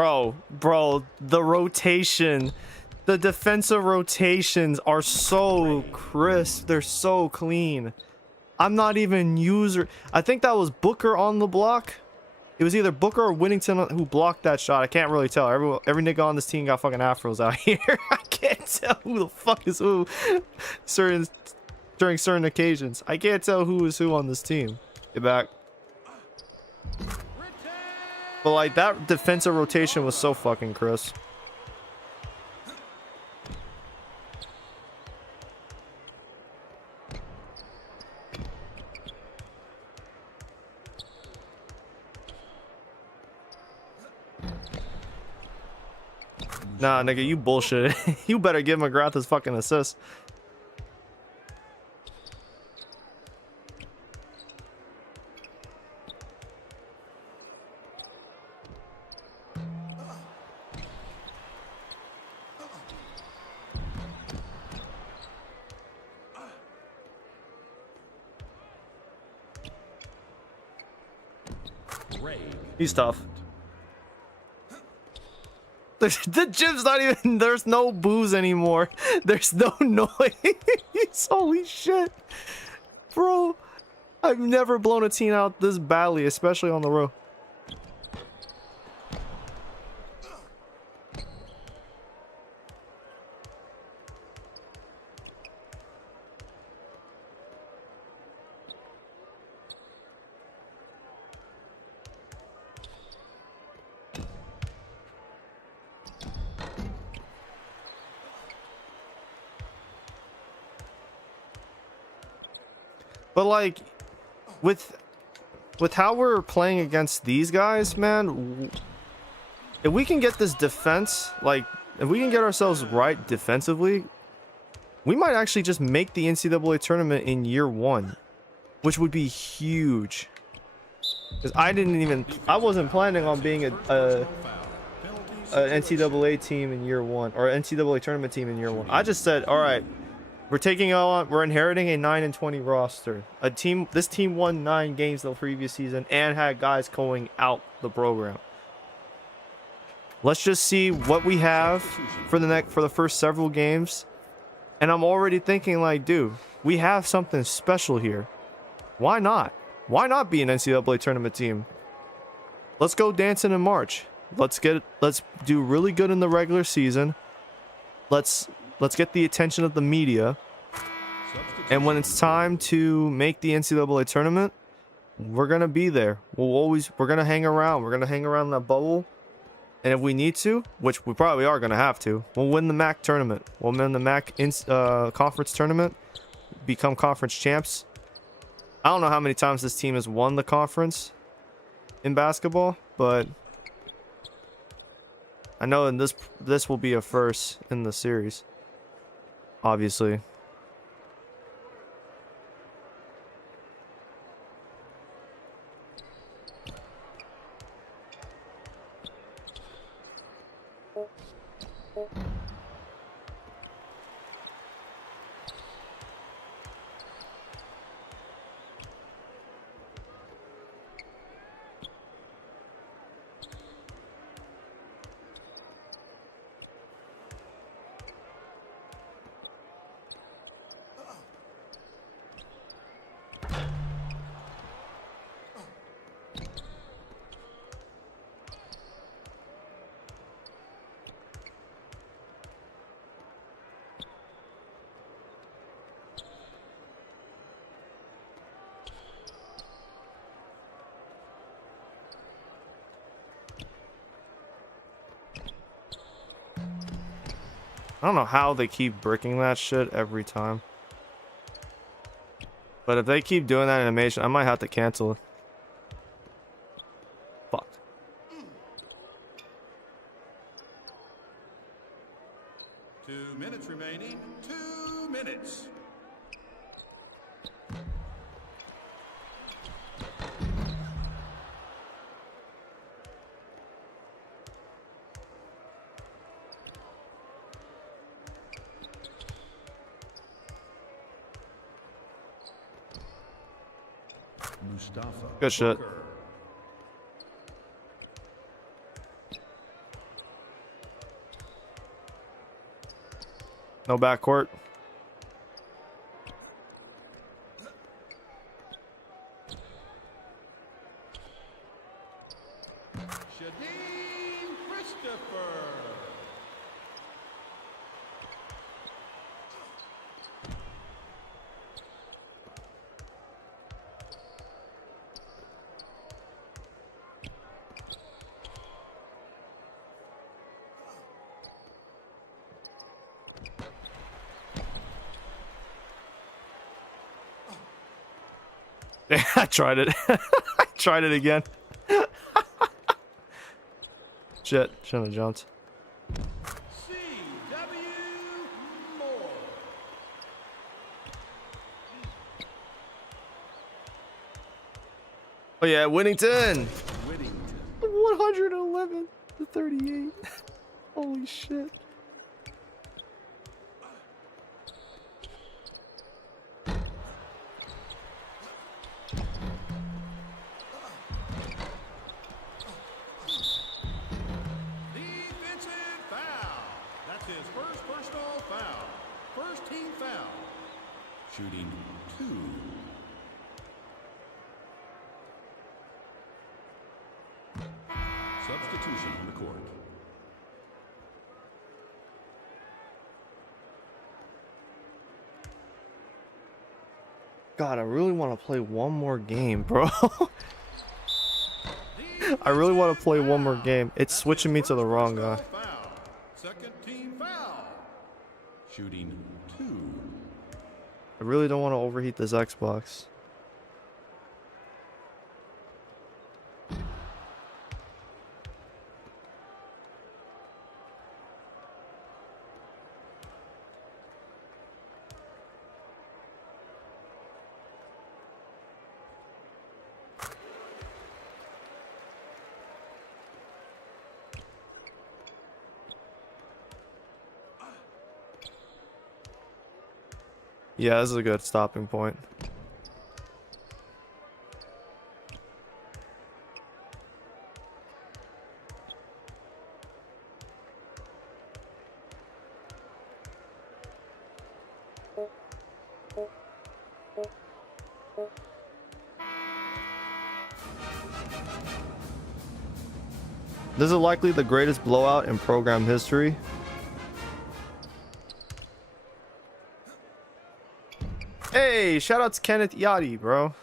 Bro, the rotation, the defensive rotations are so crisp. They're so clean. I'm not even user. I think that was Booker on the block. It was either Booker or Whittington who blocked that shot. I can't really tell. Every nigga on this team got fucking afros out here. I can't tell who the fuck is who during certain occasions. I can't tell who is who on this team. Get back. But like that defensive rotation was so fucking crisp. Nah, nigga, you bullshit. You better give McGrath his fucking assist. He's tough. The gym's not even, there's no booze anymore. There's no noise. Holy shit. Bro, I've never blown a team out this badly, especially on the road. But like with how we're playing against these guys, man, if we can get this defense, like if we can get ourselves right defensively, we might actually just make the NCAA tournament in year 1, which would be huge. Because I wasn't planning on being a NCAA team in year 1 or NCAA tournament team in year 1. I just said, all right, we're inheriting a 9-20 roster. This team won 9 games the previous season and had guys going out the program. Let's just see what we have for the first several games. And I'm already thinking like, dude, we have something special here. Why not? Why not be an NCAA tournament team? Let's go dancing in March. Let's do really good in the regular season. Let's get the attention of the media. And when it's time to make the NCAA tournament, we're going to be there. We're going to hang around. We're going to hang around that bubble. And if we need to, which we probably are going to have to, we'll win the MAC tournament. We'll win the MAC conference tournament, become conference champs. I don't know how many times this team has won the conference in basketball, but I know in this will be a first in the series, obviously. I don't know how they keep bricking that shit every time. But if they keep doing that animation, I might have to cancel it. Fuck. Two minutes remaining. 2 minutes. Good shit. No backcourt. Shadeen Christopher. I tried it. I tried it again. Shit, shouldn't have jumped. C.W. Moore. Oh yeah, Winnington. Whittington. 111 to 38. Holy shit. Defensive foul. That's his first personal foul. First team foul. Shooting 2. Substitution on the court. God, I really want to play one more game, bro. I really want to play one more game. It's switching me to the wrong guy. Foul. Second team foul. Shooting 2. I really don't want to overheat this Xbox. Yeah, this is a good stopping point. This is likely the greatest blowout in program history. Hey, shout out to Kenneth Yachty, bro.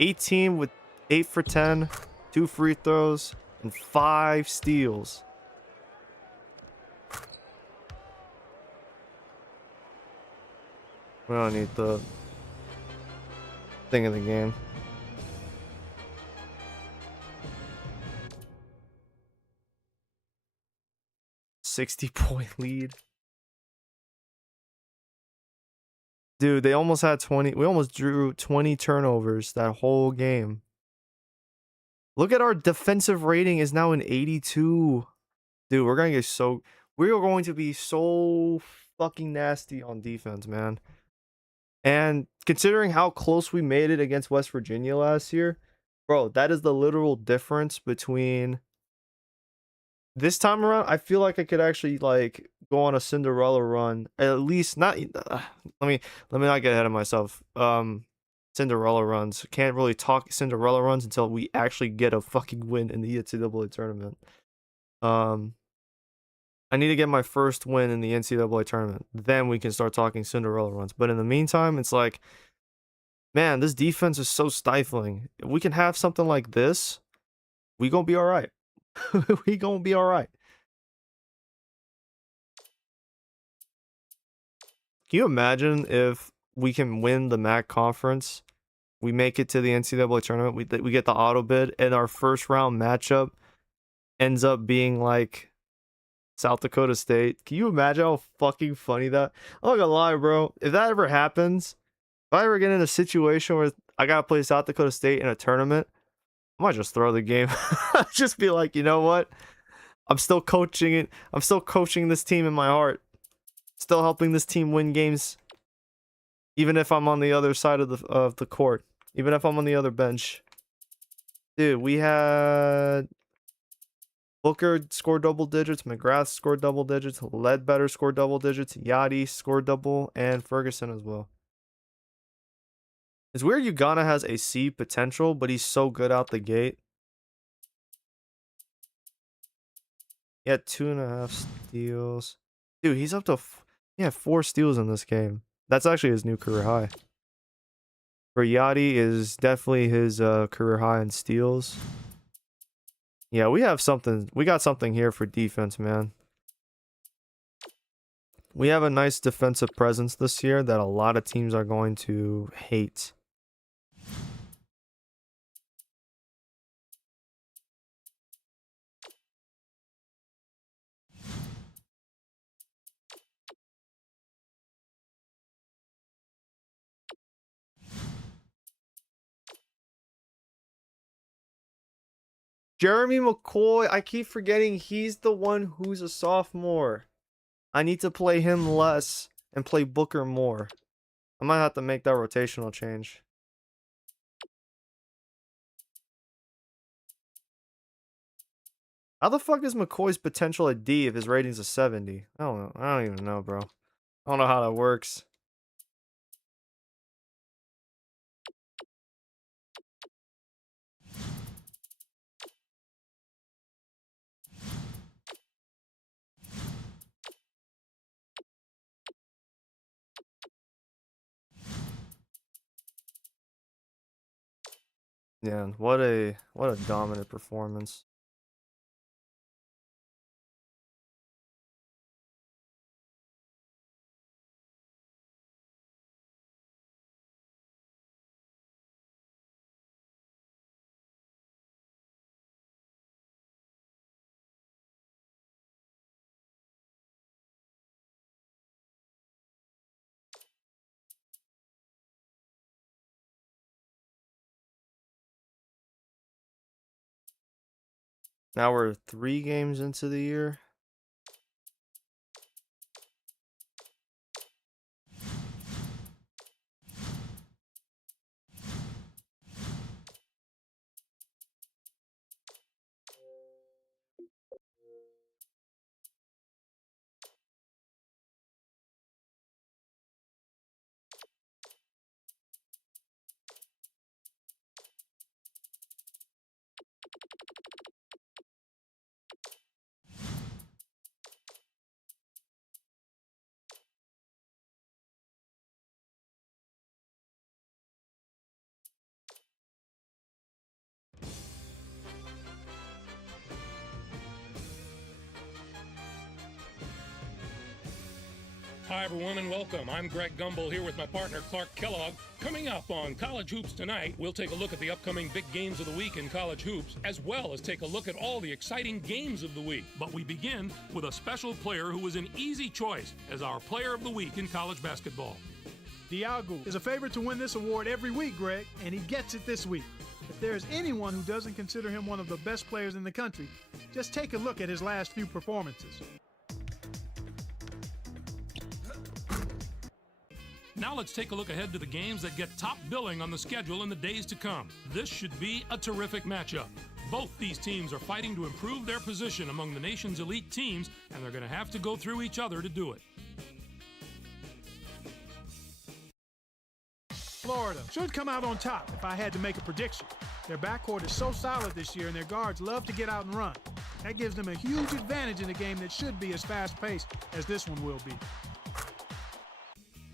18 with 8 for 10, 2 free throws, and 5 steals. We don't need the thing of the game. $60-point lead. Dude, they almost had 20. We almost drew 20 turnovers that whole game. Look at our defensive rating is now an 82. Dude, we're going to be so fucking nasty on defense, man. And considering how close we made it against West Virginia last year, bro, that is the literal difference between this time around. I feel like I could actually like go on a Cinderella run. At least not let me not get ahead of myself. Cinderella runs. Can't really talk Cinderella runs until we actually get a fucking win in the NCAA tournament. I need to get my first win in the NCAA tournament. Then we can start talking Cinderella runs. But in the meantime, it's like, man, this defense is so stifling. If we can have something like this, we gonna be all right. We gonna be all right. Can you imagine if we can win the MAC conference, we make it to the NCAA tournament, we get the auto bid, and our first round matchup ends up being like South Dakota State? Can you imagine how fucking funny that? I'm not gonna lie, bro. If that ever happens, if I ever get in a situation where I gotta play South Dakota State in a tournament, I might just throw the game. Just be like, you know what? I'm still coaching it. I'm still coaching this team in my heart. Still helping this team win games, even if I'm on the other side of the court, even if I'm on the other bench. Dude, we had Booker scored double digits. McGrath scored double digits. Ledbetter scored double digits. Yachty scored double. And Ferguson as well. It's weird Ugana has a C potential, but he's so good out the gate. He had 2.5 steals. Dude, he's up to... He had 4 steals in this game. That's actually his new career high. For Yachty is definitely his career high in steals. Yeah, we have something. We got something here for defense, man. We have a nice defensive presence this year that a lot of teams are going to hate. Jeremy McCoy, I keep forgetting he's the one who's a sophomore. I need to play him less and play Booker more. I might have to make that rotational change. How the fuck is McCoy's potential a D if his rating's a 70? I don't know. I don't even know, bro. I don't know how that works. Yeah, what a dominant performance. Now we're 3 games into the year. Hi, everyone, and welcome. I'm Greg Gumbel here with my partner, Clark Kellogg. Coming up on College Hoops tonight, we'll take a look at the upcoming big games of the week in college hoops, as well as take a look at all the exciting games of the week. But we begin with a special player who was an easy choice as our player of the week in college basketball. Diago is a favorite to win this award every week, Greg, and he gets it this week. If there is anyone who doesn't consider him one of the best players in the country, just take a look at his last few performances. Now let's take a look ahead to the games that get top billing on the schedule in the days to come. This should be a terrific matchup. Both these teams are fighting to improve their position among the nation's elite teams, and they're going to have to go through each other to do it. Florida should come out on top if I had to make a prediction. Their backcourt is so solid this year, and their guards love to get out and run. That gives them a huge advantage in a game that should be as fast-paced as this one will be.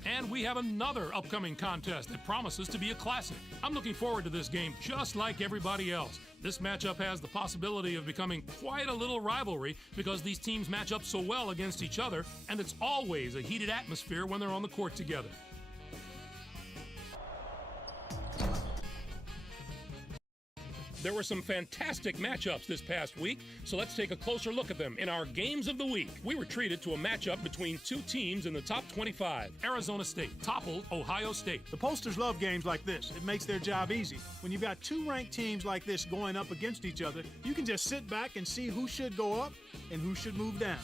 And we have another upcoming contest that promises to be a classic. I'm looking forward to this game just like everybody else. This matchup has the possibility of becoming quite a little rivalry because these teams match up so well against each other, and it's always a heated atmosphere when they're on the court together. There were some fantastic matchups this past week, so let's take a closer look at them in our Games of the Week. We were treated to a matchup between two teams in the top 25. Arizona State toppled Ohio State. The posters love games like this. It makes their job easy. When you've got two ranked teams like this going up against each other, you can just sit back and see who should go up and who should move down.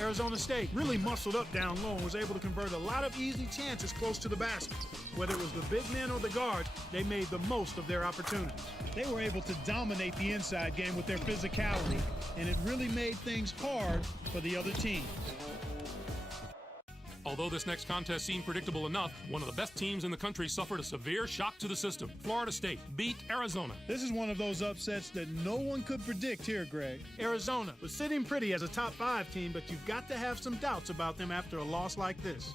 Arizona State really muscled up down low and was able to convert a lot of easy chances close to the basket. Whether it was the big men or the guards, they made the most of their opportunities. They were able to dominate the inside game with their physicality, and it really made things hard for the other teams. Although this next contest seemed predictable enough, one of the best teams in the country suffered a severe shock to the system. Florida State beat Arizona. This is one of those upsets that no one could predict here, Greg. Arizona was sitting pretty as a top 5 team, but you've got to have some doubts about them after a loss like this.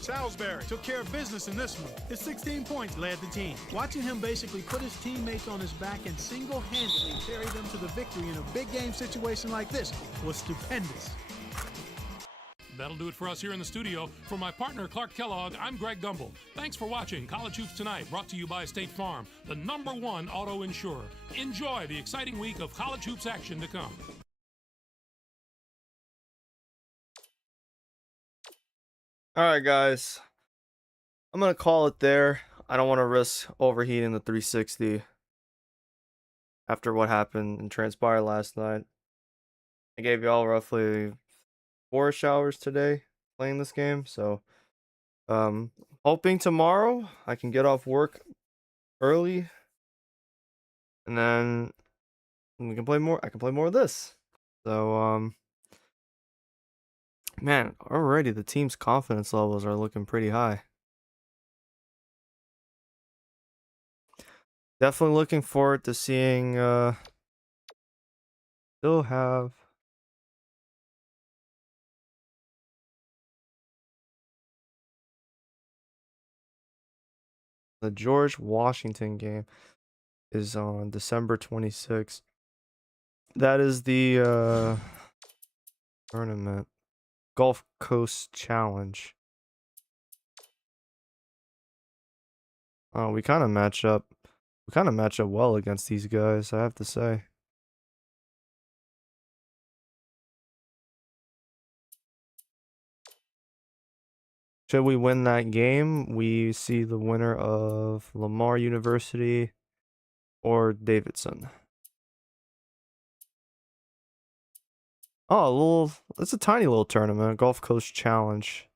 Salisbury took care of business in this one. His 16 points led the team. Watching him basically put his teammates on his back and single-handedly carry them to the victory in a big game situation like this was stupendous. That'll do it for us here in the studio. For my partner, Clark Kellogg, I'm Greg Gumbel. Thanks for watching College Hoops Tonight, brought to you by State Farm, the #1 auto insurer. Enjoy the exciting week of college hoops action to come. All right, guys. I'm going to call it there. I don't want to risk overheating the 360 after what happened and transpired last night. I gave y'all roughly 4-ish hours today playing this game, so hoping tomorrow I can get off work early and then we can play more. I can play more of this. So man, already the team's confidence levels are looking pretty high. Definitely looking forward to seeing still have the George Washington game is on December 26th. That is the tournament. Gulf Coast Challenge. Oh, we kind of match up. We kind of match up well against these guys, I have to say. Should we win that game, we see the winner of Lamar University or Davidson. Oh, it's a tiny little tournament, Gulf Coast Challenge.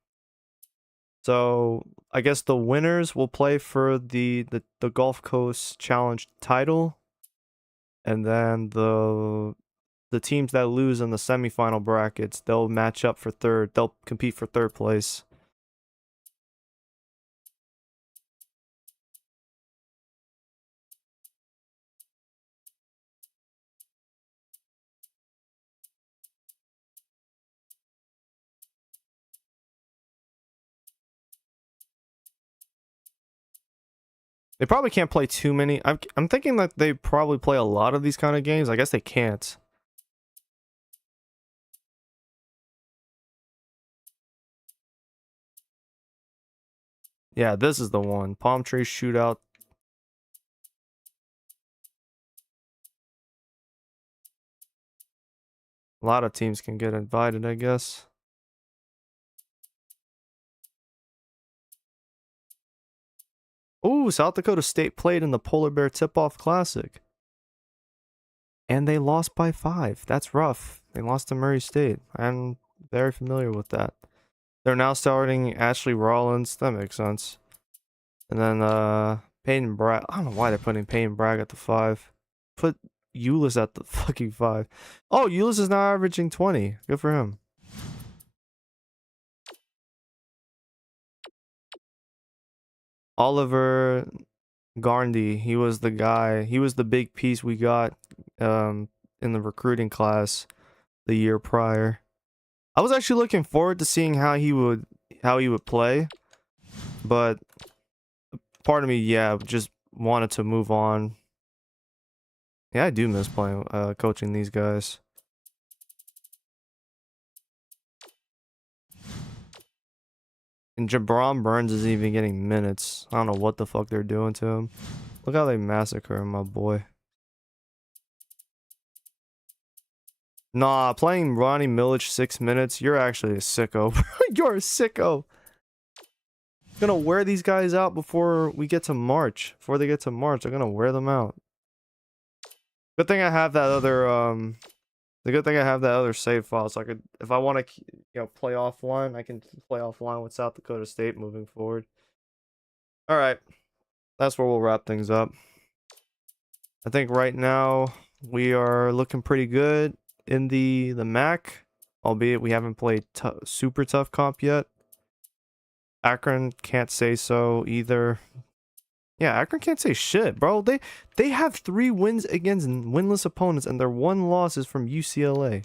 So I guess the winners will play for the Gulf Coast Challenge title, and then the teams that lose in the semifinal brackets, they'll match up for third. They'll compete for third place. They probably can't play too many. I'm thinking that they probably play a lot of these kind of games. I guess they can't. Yeah, this is the one. Palm Tree Shootout. A lot of teams can get invited, I guess. Ooh, South Dakota State played in the Polar Bear Tip-Off Classic. And they lost by 5. That's rough. They lost to Murray State. I'm very familiar with that. They're now starting Ashley Rollins. That makes sense. And then Peyton Bragg. I don't know why they're putting Peyton Bragg at the 5. Put Eulis at the fucking 5. Oh, Eulis is now averaging 20. Good for him. Oliver Garndy, he was the guy. He was the big piece we got in the recruiting class the year prior. I was actually looking forward to seeing how he would play, but part of me, yeah, just wanted to move on. Yeah, I do miss playing coaching these guys. And Jabron Burns isn't even getting minutes. I don't know what the fuck they're doing to him. Look how they massacre him, my boy. Nah, playing Ronnie Millich 6 minutes, you're actually a sicko. You're a sicko. Gonna wear these guys out before we get to March. Before they get to March, they're gonna wear them out. Good thing I have that other The good thing I have that other save file, so I could, if I want to, play offline, I can play offline with South Dakota State moving forward. All right, that's where we'll wrap things up. I think right now we are looking pretty good in the MAC, albeit we haven't played super tough comp yet. Akron can't say so either. Yeah, Akron can't say shit, bro. They have 3 wins against winless opponents, and their 1 loss is from UCLA.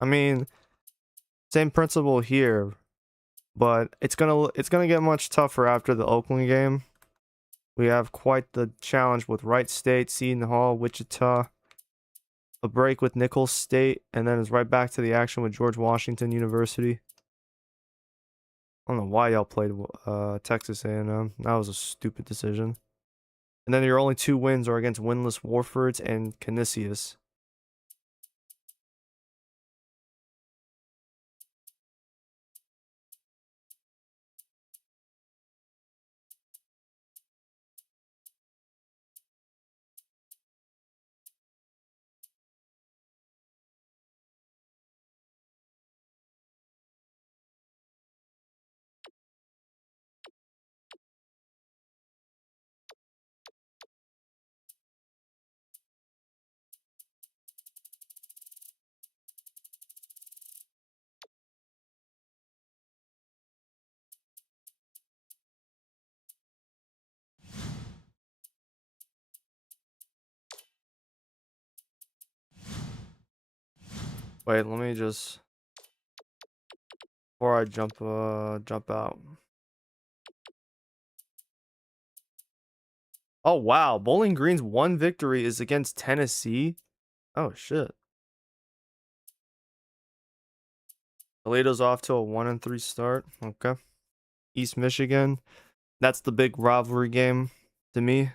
I mean, same principle here, but it's gonna get much tougher after the Oakland game. We have quite the challenge with Wright State, Seton Hall, Wichita, a break with Nicholls State, and then it's right back to the action with George Washington University. I don't know why y'all played Texas A&M. That was a stupid decision. And then your only 2 wins are against winless Warfords and Canisius. Wait, let me just, before I jump out. Oh wow, Bowling Green's 1 victory is against Tennessee. Oh shit. Toledo's off to a 1-3 start. Okay. East Michigan. That's the big rivalry game to me.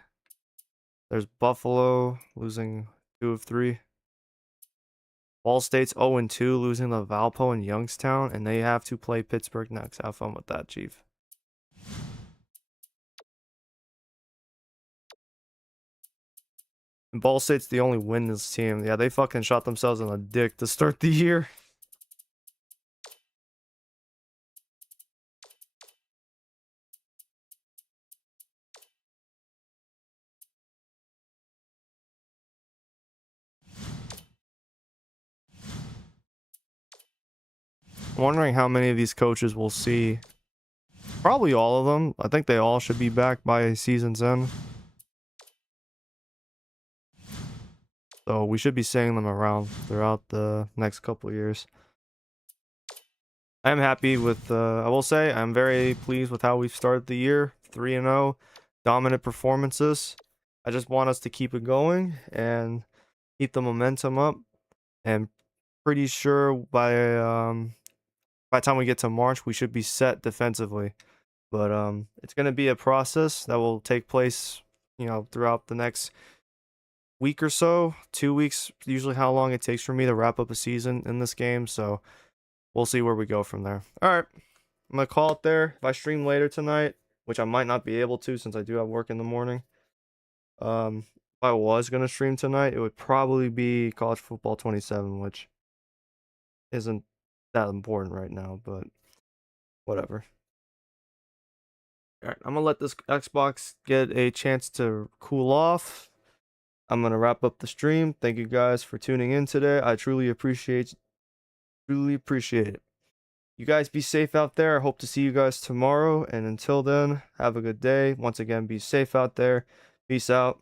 There's Buffalo losing 2 of 3. Ball State's 0-2, losing to Valpo and Youngstown, and they have to play Pittsburgh next. Have fun with that, Chief. And Ball State's the only winless team. Yeah, they fucking shot themselves in the dick to start the year. I'm wondering how many of these coaches we'll see. Probably all of them. I think they all should be back by season's end. So we should be seeing them around throughout the next couple of years. I am happy with, I will say, I'm very pleased with how we've started the year. 3-0, dominant performances. I just want us to keep it going and keep the momentum up. And pretty sure by the time we get to March, we should be set defensively. But it's going to be a process that will take place, throughout the next week or so. 2 weeks, usually how long it takes for me to wrap up a season in this game. So we'll see where we go from there. All right, I'm going to call it there. If I stream later tonight, which I might not be able to since I do have work in the morning. If I was going to stream tonight, it would probably be College Football 27, which isn't that important right now, but whatever. All right, I'm going to let this Xbox get a chance to cool off. I'm going to wrap up the stream. Thank you guys for tuning in today. I truly appreciate it. You guys be safe out there. I hope to see you guys tomorrow. And until then, have a good day. Once again, be safe out there. Peace out.